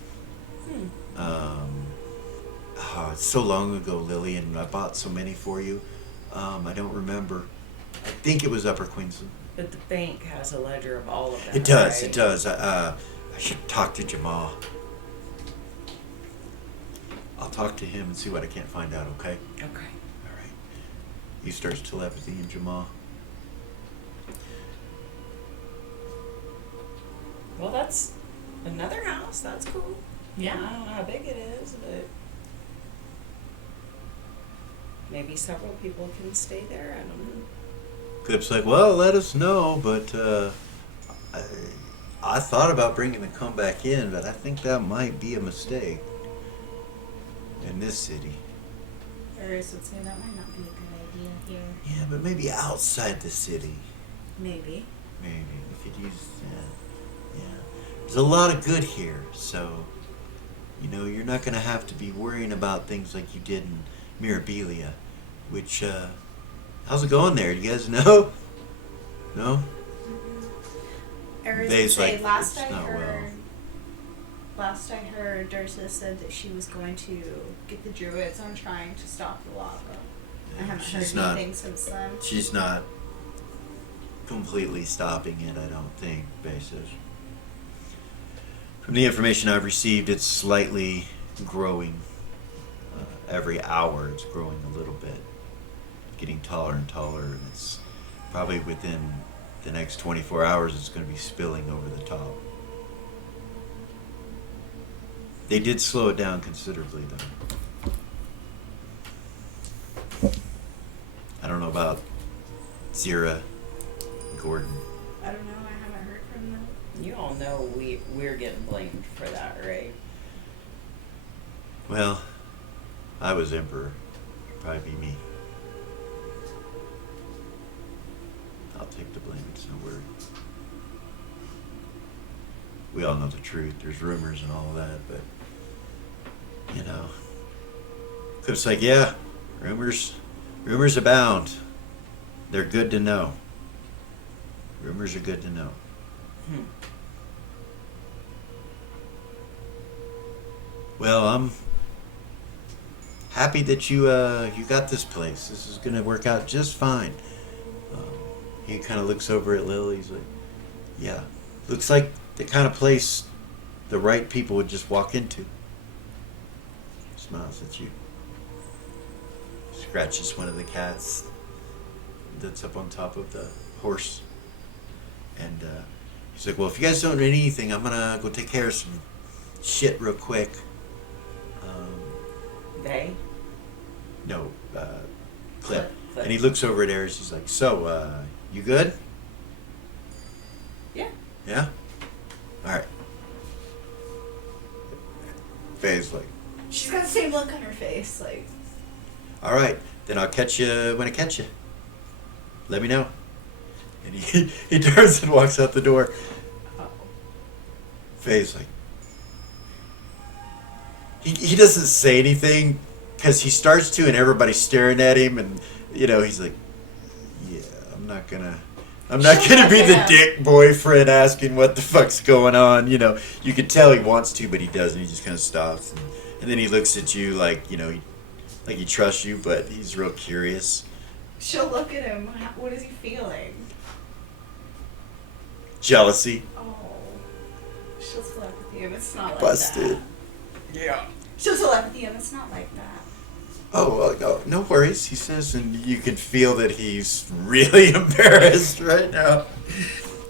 It's so long ago, Lily, and I bought so many for you. I don't remember. I think it was Upper Queensland. But the bank has a ledger of all of that. It does. right? It does. I should talk to Jamal. I'll talk to him and see what I can't find out. Okay. Okay. All right. He starts telepathy and Jamal. Well, that's another house. That's cool. Yeah. I don't know how big it is, but maybe several people can stay there. I don't know. Clip's like, well, let us know, but I thought about bringing the comeback in, but I think that might be a mistake in this city. Iris would say that might not be a good idea here. Yeah, but maybe outside the city. Maybe. Maybe we could use yeah. There's a lot of good here, so you're not gonna have to be worrying about things like you did in Mirabilia, which how's it going there? Do you guys know? No? Iris would Dave's say like, last it's I not heard Dursa said that she was going to get the druids on trying to stop the lava. I haven't She's heard not- anything since then. She's not completely stopping it, I don't think, basis. From the information I've received, it's slightly growing. Every hour it's growing a little bit. Getting taller and taller, and it's probably within the next 24 hours it's going to be spilling over the top. They did slow it down considerably, though. I don't know about Zira, Gordon. I don't know. I haven't heard from them. You all know we're getting blamed for that, right? Well, I was emperor. Probably be me. I'll take the blame. It's no worry. we all know the truth. There's rumors and all of that, but you know, Cliff's like, yeah, rumors abound. They're good to know. Rumors are good to know. Well, I'm happy that you got this place. This is gonna work out just fine. He kind of looks over at Lily. He's like, yeah, looks like the kind of place the right people would just walk into. Smiles at you. Scratches one of the cats that's up on top of the horse. And he's like, well, if you guys don't need anything, I'm gonna go take care of some shit real quick. They? No, Clip. Clip. And he looks over at Aries. He's like, so, you good? Yeah. Yeah? Alright. Faye's like, She's got the same look on her face, like. alright, then I'll catch you when I catch you. Let me know. And he turns and walks out the door. Faye's like, he doesn't say anything because he starts to and everybody's staring at him and, you know, he's like, yeah, I'm not gonna be the dick boyfriend asking what the fuck's going on. You know, you can tell he wants to, but he doesn't. He just kind of stops. And then he looks at you like, you know, like he trusts you, but he's real curious. She'll look at him. What is he feeling? Jealousy. Oh. She'll telepathy him. It's not like Busted. that. Yeah. She'll telepathy him. It's not like that. Oh, well, no worries, he says, and you can feel that he's really embarrassed right now.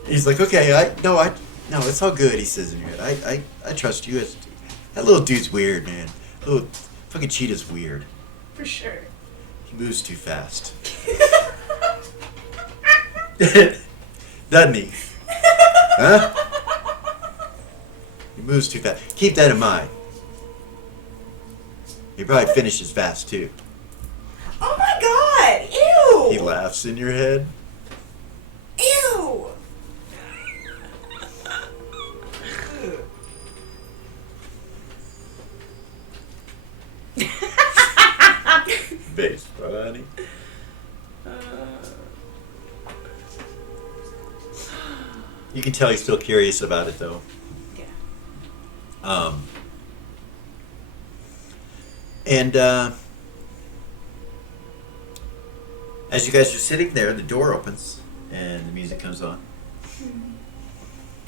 He's like, okay, no, it's all good, he says in your head. I trust you. That little dude's weird, man. Little fucking cheetah's weird. For sure. He moves too fast. Doesn't he? Huh? He moves too fast. Keep that in mind. He probably finishes fast, too. Oh my god! Ew! He laughs in your head. Ew! Base, honey. You can tell he's still curious about it, though. Yeah. And as you guys are sitting there, the door opens and the music comes on.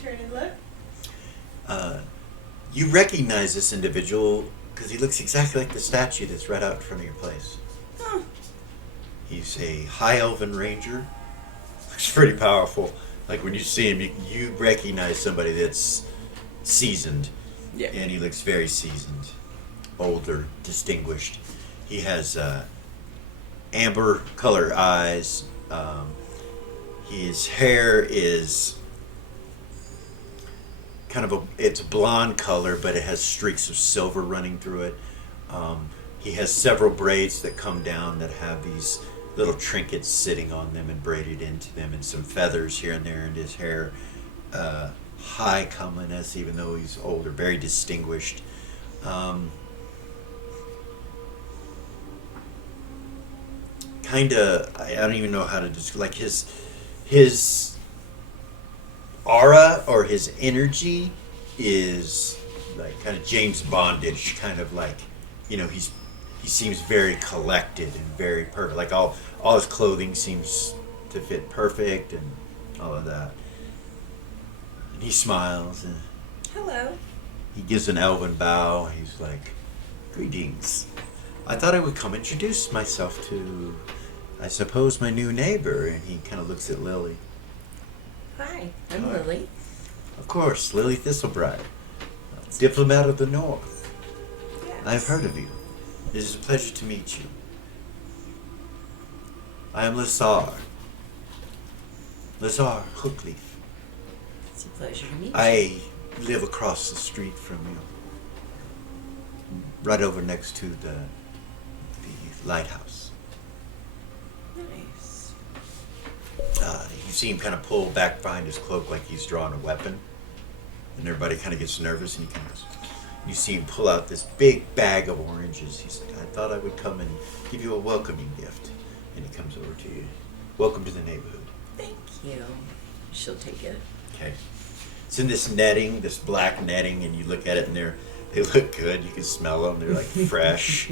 Turn and look. You recognize this individual because he looks exactly like the statue that's right out in front of your place. Huh. He's a high elven ranger. Looks pretty powerful. Like when you see him, you recognize somebody that's seasoned. Yeah. And he looks very seasoned. Older, distinguished. He has amber color eyes. His hair is kind of it's blonde color, but it has streaks of silver running through it. He has several braids that come down that have these little trinkets sitting on them and braided into them, and some feathers here and there in his hair. High comeliness, even though he's older, very distinguished. I don't even know how to describe, like his aura or his energy is like kind of James Bondish, kind of like, you know, he seems very collected and very perfect. Like all his clothing seems to fit perfect and all of that. And he smiles and Hello. he gives an elven bow. He's like, greetings. I thought I would come introduce myself to, I suppose, my new neighbor. And he kind of looks at Lily. Hi, I'm Lily. Of course, Lily Thistlebright, diplomat of the North. Yes. I've heard of you. It is a pleasure to meet you. I am Lazar Hookleaf. It's a pleasure to meet you. I live across the street from you. Right over next to the lighthouse. Nice. You see him kind of pull back behind his cloak like he's drawing a weapon. And everybody kind of gets nervous, and you see him pull out this big bag of oranges. He's I thought I would come and give you a welcoming gift. And he comes over to you. Welcome to the neighborhood. Thank you. She'll take it. Okay. It's in this netting, this black netting, and you look at it, and they look good. You can smell them. They're like fresh.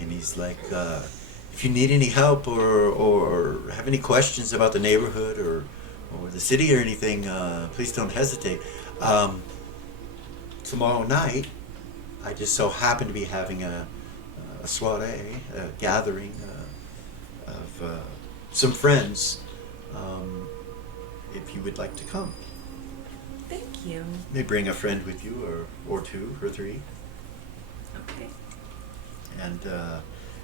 And he's like, if you need any help or have any questions about the neighborhood or the city or anything, please don't hesitate. Tomorrow night, I just so happen to be having a soiree, a gathering of some friends. If you would like to come. Thank you. May bring a friend with you, or two, or three. Okay. And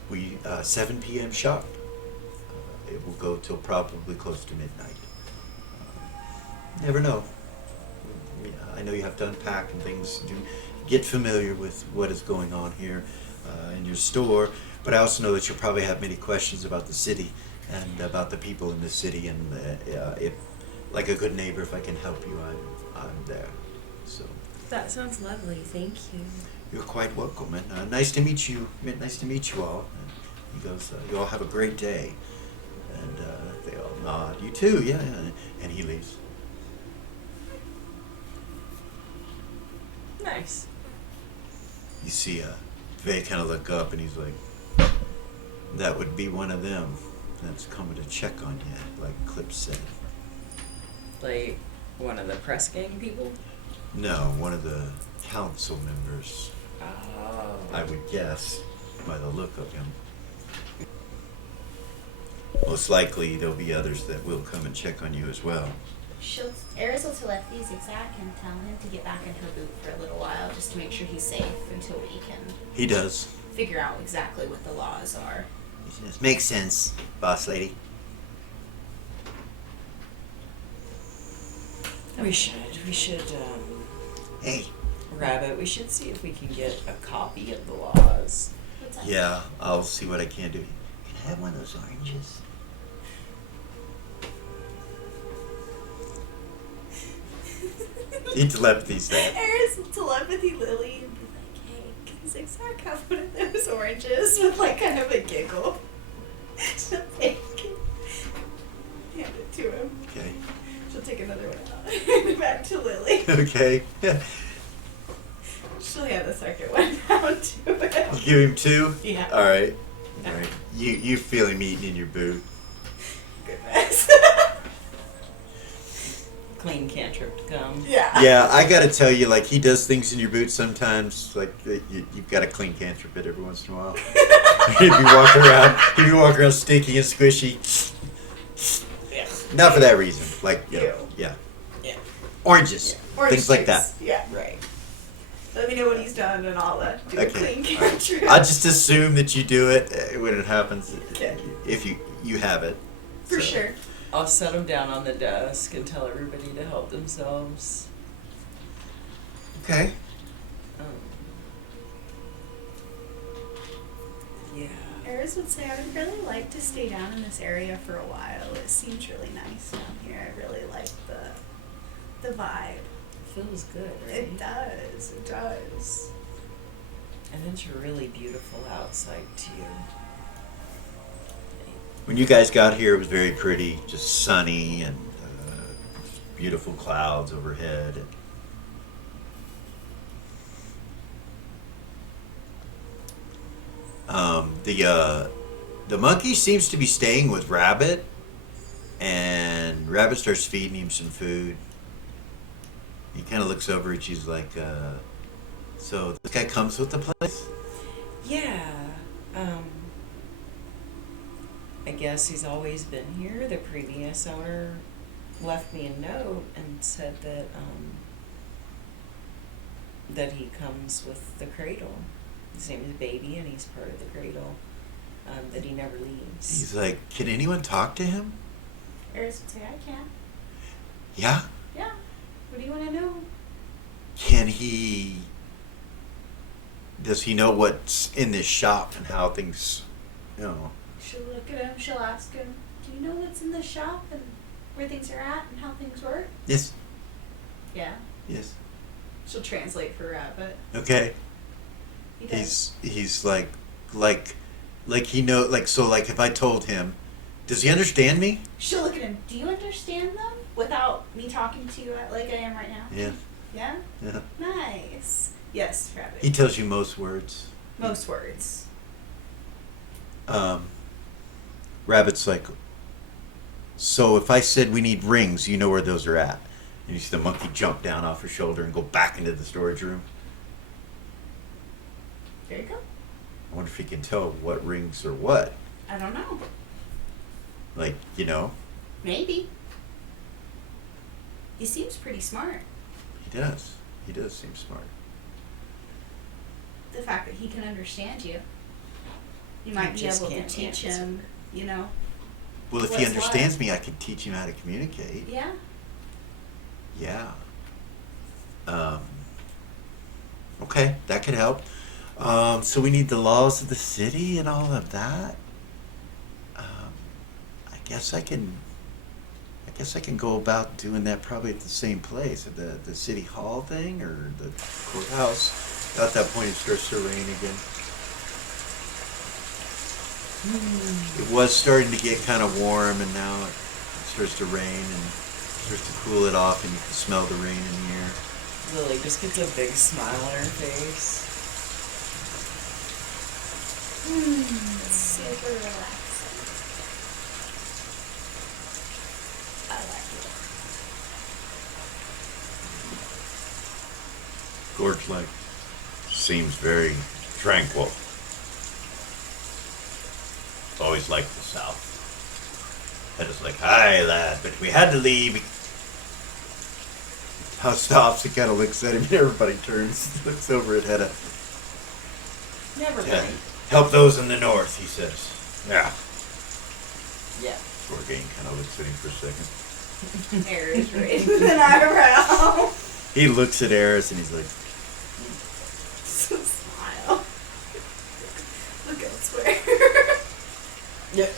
we 7 p.m. sharp. It will go till probably close to midnight. Never know. I know you have to unpack and things. Do get familiar with what is going on here in your store. But I also know that you'll probably have many questions about the city and about the people in the city. And if, like a good neighbor, if I can help you, I'm there. So. That sounds lovely. Thank you. You're quite welcome, and nice to meet you. Nice to meet you all. And he goes, you all have a great day. And they all nod. You too, yeah. And he leaves. Nice. You see Vay kind of look up, and he's like, that would be one of them that's coming to check on you, like Clip said. Like one of the press gang people? No, one of the council members. Oh. I would guess, by the look of him. Most likely there'll be others that will come and check on you as well. Eris will telepathy zigzag and tell him to get back in her boot for a little while, just to make sure he's safe until we can He does. figure out exactly what the laws are. He says, makes sense, boss lady. We should, Hey. Rabbit, we should see if we can get a copy of the laws. What's that? Yeah, I'll see what I can do. Can I have one of those oranges? He telepathies that. Eris will telepathy Lily and be like, hey, can Zigzag have one of those oranges with like kind of a giggle? She'll take it. Hand it to him. Okay. She'll take another one out. Back to Lily. Okay. She'll hand the second one down to him. I'll give him 2? Yeah. Alright. Alright. You feel him eating in your boot. Goodness. Clean cantrip to come. Yeah. Yeah, I gotta tell you, like, he does things in your boots sometimes, like, you've got to clean cantrip it every once in a while. If you walk around stinky and squishy. Yeah. Not for that reason. Like, you know, Ew. yeah. Yeah. Oranges. Yeah. Orange Things like that. juice. Yeah. Right. Let me know what he's done and I'll do a Okay. clean cantrip. I just assume that you do it when it happens. Okay. If you have it. For So. sure. I'll set them down on the desk and tell everybody to help themselves. Okay. Yeah. Eris would say, I would really like to stay down in this area for a while. It seems really nice down here. I really like the vibe. Feels good, right? It does. It does. And it's really beautiful outside too. When you guys got here, it was very pretty, just sunny and beautiful clouds overhead. The monkey seems to be staying with Rabbit, and Rabbit starts feeding him some food. He kind of looks over at you, he's like, so this guy comes with the place? Yeah. I guess he's always been here. The previous owner left me a note and said that he comes with the Cradle. His name is Baby, and he's part of the Cradle. That he never leaves. He's like, can anyone talk to him? Eris would say, I can. Yeah? Yeah. What do you want to know? Does he know what's in this shop and how things, you know? She'll look at him. She'll ask him, do you know what's in the shop and where things are at and how things work? Yes. Yeah. Yes. She'll translate for Rabbit. Okay. He does. He's like he know like so like if I told him, does he understand me? She'll look at him. Do you understand them without me talking to you like I am right now? Yeah. Yeah? Yeah. Nice. Yes, Rabbit. He tells you most words. Most words. Rabbit's like, so if I said we need rings, you know where those are at. And you see the monkey jump down off her shoulder and go back into the storage room. There you go. I wonder if he can tell what rings are what. I don't know. Like, you know, Maybe. He seems pretty smart. he does. He does seem smart. The fact that he can understand you. You might be just able to can't teach answer. him, you know. Well, if he What's understands what? me, I can teach him how to communicate. Yeah. Yeah. Okay, that could help. So we need the laws of the city and all of that. I guess I can go about doing that probably at the same place, at the city hall thing or the courthouse. At that point, it starts to rain again. It was starting to get kind of warm, and now it starts to rain and starts to cool it off, and you can smell the rain in the air. Lily just gets a big smile on her face. It's super relaxing. I like it. Gord's like, seems very tranquil. Always liked the South. Hedda's like, hi, lad, but we had to leave. How stops, he kind of looks at him, and everybody turns, looks over at Hedda. Never Yeah. mind. Help those in the north, he says. Yeah. Yeah. Gorgain kind of looks at him for a second. Aries raising an eyebrow. He looks at Eris and he's like, Smile. Look elsewhere. Yep.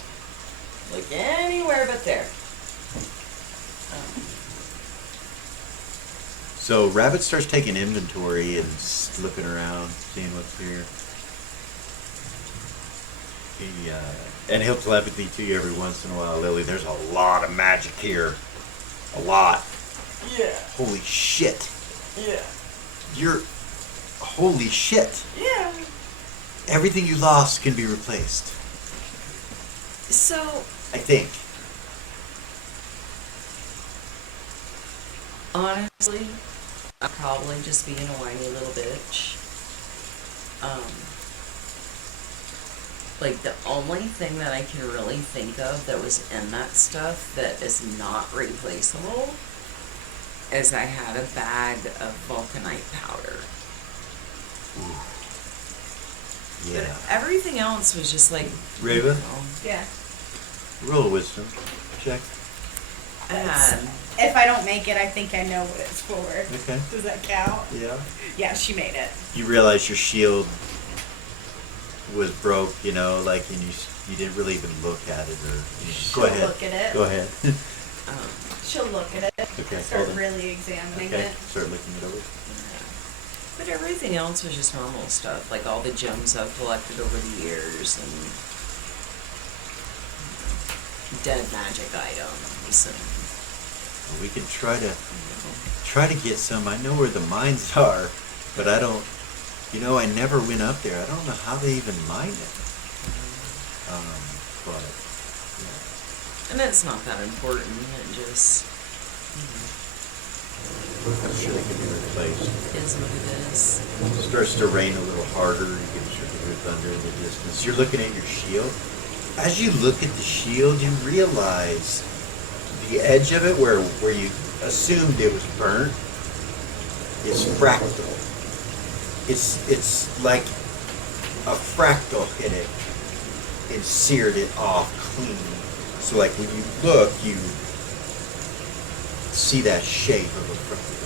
Look anywhere but there. so Rabbit starts taking inventory and slipping around, seeing what's here. And he'll telepathy to you every once in a while, Lily. There's a lot of magic here. A lot. Yeah. Holy shit. Yeah. Holy shit. Yeah. Everything you lost can be replaced. So, I think. honestly, I'm probably just being a whiny little bitch. Like, the only thing that I can really think of that was in that stuff that is not replaceable is I had a bag of vulcanite powder. Yeah. But everything else was just like, Raven, Yeah. roll a wisdom check. I had, If I don't make it, I think I know what it's for. Okay. Does that count? Yeah. Yeah, she made it. You realize your shield was broke, you know, like, and you didn't really even look at it, or She'll go ahead. look at it. Go ahead. She'll look at it. Okay, Start hold on. really examining Okay, it. start looking it over. but everything else was just normal stuff, like all the gems I've collected over the years and dead magic items and, Well, we can try you know. to get some. I know where the mines are, but I don't. You know, I never went up there. I don't know how they even mine it. But yeah, And it's not that important, it just, I'm sure they can be replaced. is what it is. It starts to rain a little harder. You can sort of hear thunder in the distance. You're looking at your shield. As you look at the shield, you realize the edge of it, where you assumed it was burnt, is fractal. It's like a fractal hit it and seared it off clean. So like when you look, you see that shape of a fractal.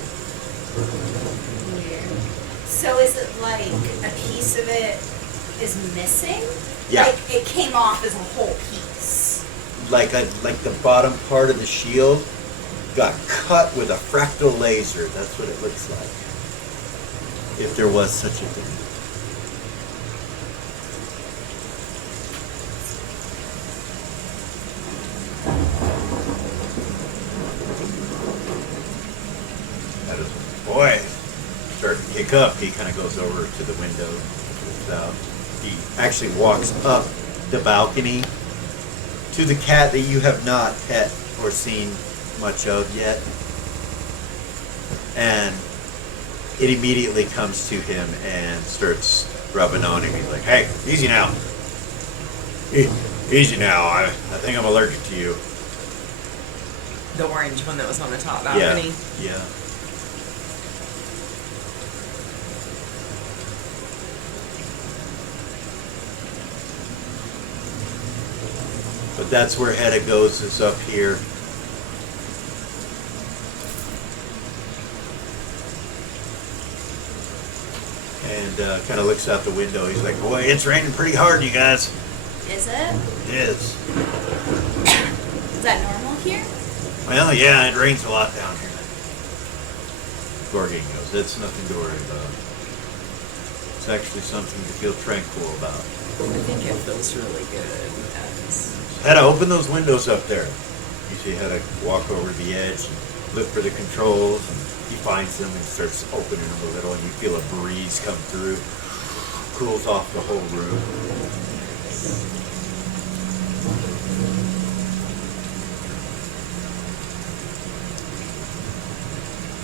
So is it like a piece of it is missing? Yeah. Like it came off as a whole piece. Like the bottom part of the shield got cut with a fractal laser. That's what it looks like. If there was such a thing. That is, boy, starting to kick up. He kind of goes over to the window, looks out. He actually walks up the balcony to the cat that you have not pet or seen much of yet. And it immediately comes to him and starts rubbing on him. He's like, hey, easy now. Easy now. I think I'm allergic to you. The orange one that was on the top balcony. Yeah. But that's where Hedda goes, is up here. And kind of looks out the window. He's like, boy, it's raining pretty hard, you guys. Is it? It is. Is that normal here? Well, yeah, it rains a lot down here. Gorgon goes, it's nothing to worry about. It's actually something to feel tranquil about. I think it feels really good. Hedda, open those windows up there. You see Hedda walk over the edge and look for the controls, and he finds them and starts opening them a little, and you feel a breeze come through, cools off the whole room.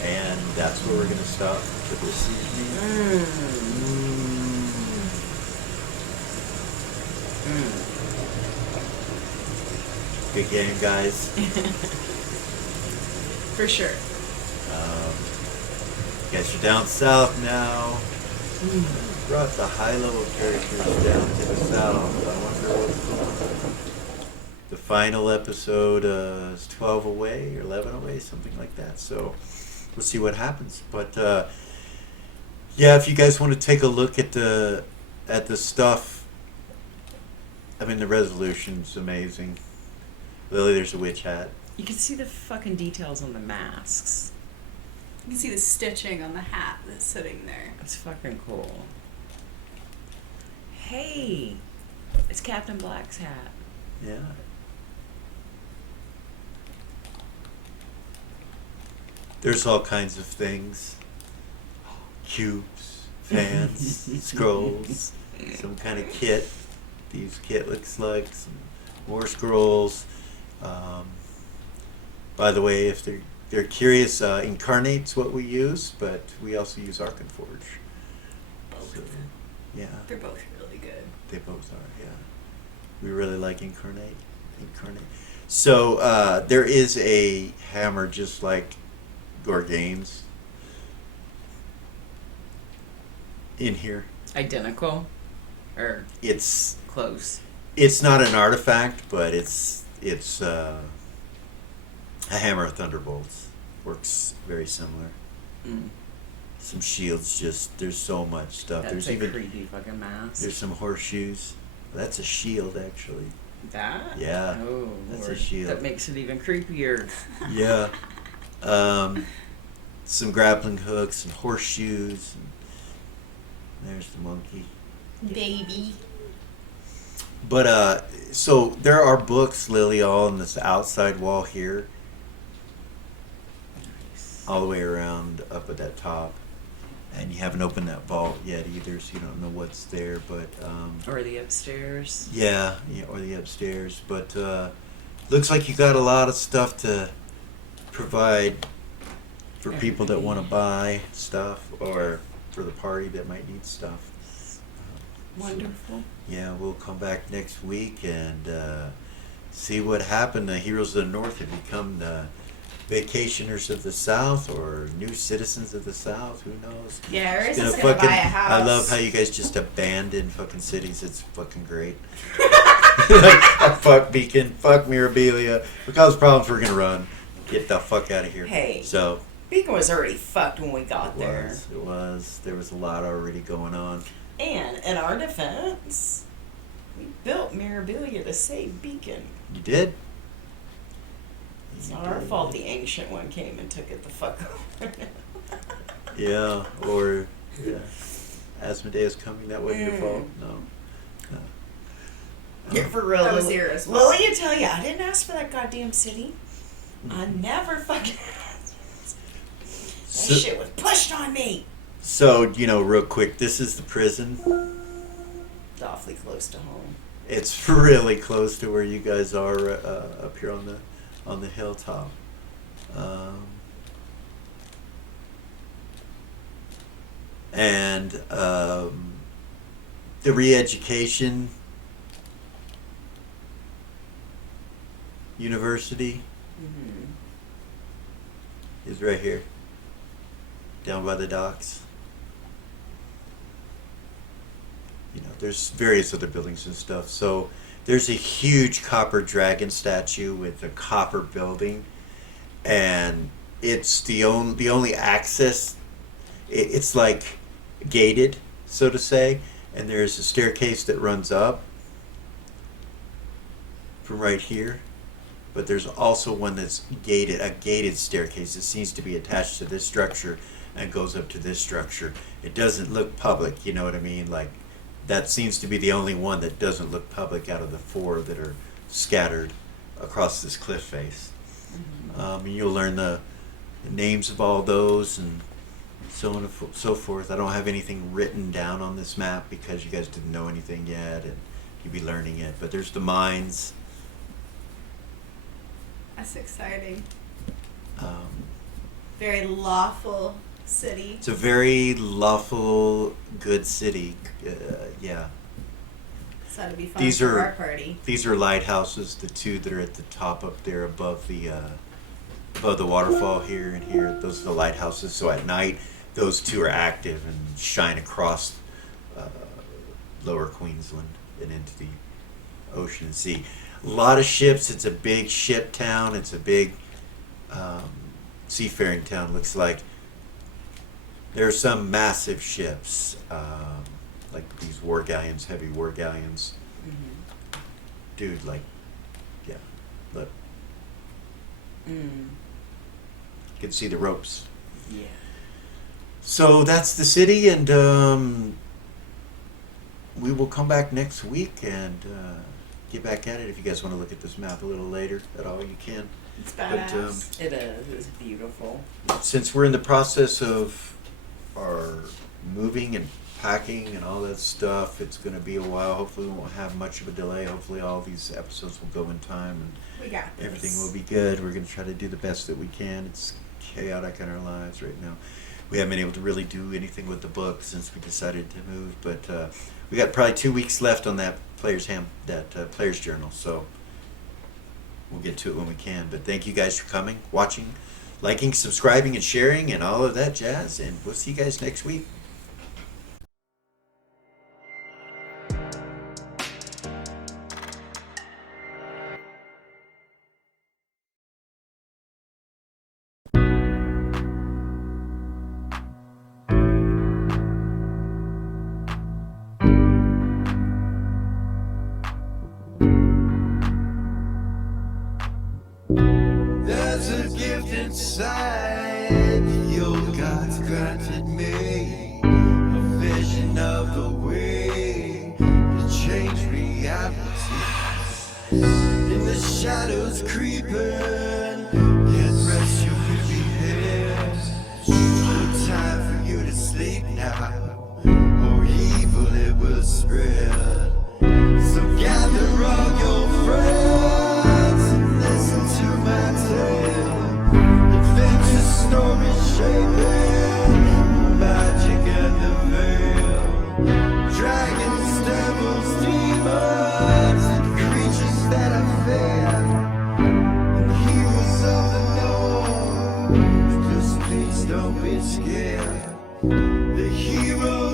And that's where we're going to stop for this evening. Good game, guys. For sure. Guess you're down south now. Brought the high-level characters down to the south. I wonder what's going on. The final episode is 12 away or 11 away, something like that. So we'll see what happens. But yeah, if you guys want to take a look at the stuff, I mean, the resolution's amazing. Lily, there's a witch hat. You can see the fucking details on the masks. You can see the stitching on the hat that's sitting there. It's fucking cool. Hey, it's Captain Black's hat. Yeah. There's all kinds of things. Cubes, fans, scrolls, some kind of kit. These kit looks like some more scrolls. By the way, if they're curious, Incarnate's what we use, but we also use Arkenforge. Both. So, yeah. They're both really good. They both are, yeah. We really like Incarnate. So there is a hammer just like Gorgane's in here. Identical? Or It's close? It's not an artifact, but it's a hammer of thunderbolts. Works very similar. Some shields, just there's so much stuff. That's there's a even creepy fucking mask. there's some horseshoes. That's a shield, actually. That? Yeah, Oh, that's a Lord. shield. That makes it even creepier. Yeah. Some grappling hooks, some horseshoes. And there's the monkey. Baby. But so there are books, Lily, all on this outside wall here, all the way around up at that top, and you haven't opened that vault yet either, so you don't know what's there. But Or the upstairs. yeah, or the upstairs. But looks like you got a lot of stuff to provide for people that want to buy stuff, or for the party that might need stuff. Wonderful. Yeah, we'll come back next week and see what happened. The heroes of the North have become the vacationers of the South, or new citizens of the South. Who knows? Yeah, or It's is gonna just gonna buy a fucking- house. I love how you guys just abandon fucking cities. It's fucking great. Fuck Beacon. Fuck Mirabilia. We cause problems, we're gonna run. Get the fuck out of here. Hey. So Beacon was already fucked when we got there. it was. There was a lot already going on. And in our defense, we built Mirabilia to save Beacon. You did? It's not our fault the ancient one came and took it the fuck over. Yeah, or yeah. Asmodeus coming, that wasn't your fault. No. Yeah, for real. That was Lily. Zira's fault. Lily, you tell ya, I didn't ask for that goddamn city. I never fucking asked. That So- shit was pushed on me. So, real quick, this is the prison. It's awfully close to home. It's really close to where you guys are up here on the hilltop. And the re-education university Mm-hmm. is right here, down by the docks. There's various other buildings and stuff. So there's a huge copper dragon statue with a copper building, and it's the only access. It's like gated, so to say, and there's a staircase that runs up from right here. But there's also one that's gated, a gated staircase that seems to be attached to this structure and goes up to this structure. It doesn't look public, you know what I mean? Like, that seems to be the only one that doesn't look public out of the 4 that are scattered across this cliff face. And you'll learn the names of all those and so on and so forth. I don't have anything written down on this map because you guys didn't know anything yet, and you'll be learning it. But there's the mines. That's exciting. Um, Very lawful city. it's a very lawful, good city. Yeah. So that'd be fun These for are- our party. These are lighthouses, the 2 that are at the top up there above the waterfall here and here. Those are the lighthouses. So at night, those 2 are active and shine across lower Queensland and into the ocean and sea. A lot of ships. It's a big ship town. It's a big seafaring town, looks like. There are some massive ships, like these war galleons, heavy war galleons. Mm-hmm. Dude, like, yeah, look, Mm. you can see the ropes. Yeah. So that's the city, and we will come back next week and get back at it. If you guys want to look at this map a little later at all, you can. It's But badass. It is. It's beautiful. since we're in the process of our moving and packing and all that stuff, it's going to be a while. Hopefully we won't have much of a delay. Hopefully all these episodes will go in time and We got this. everything will be good. We're going to try to do the best that we can. It's chaotic in our lives right now. We haven't been able to really do anything with the book since we decided to move, but we got probably 2 weeks left on that player's journal, so we'll get to it when we can. But thank you guys for coming, watching, liking, subscribing, and sharing, and all of that jazz, and we'll see you guys next week. There's a gift inside the old gods granted me, a vision of the way to change reality. In the shadows creeping, yet rest your weary head. No time for you to sleep now, or evil it will spread. So gather all your friends and listen to my tale. Adventure story shaping magic and the veil. Dragons, devils, demons, and creatures that I fear, and heroes of the known. Just please don't be scared. The hero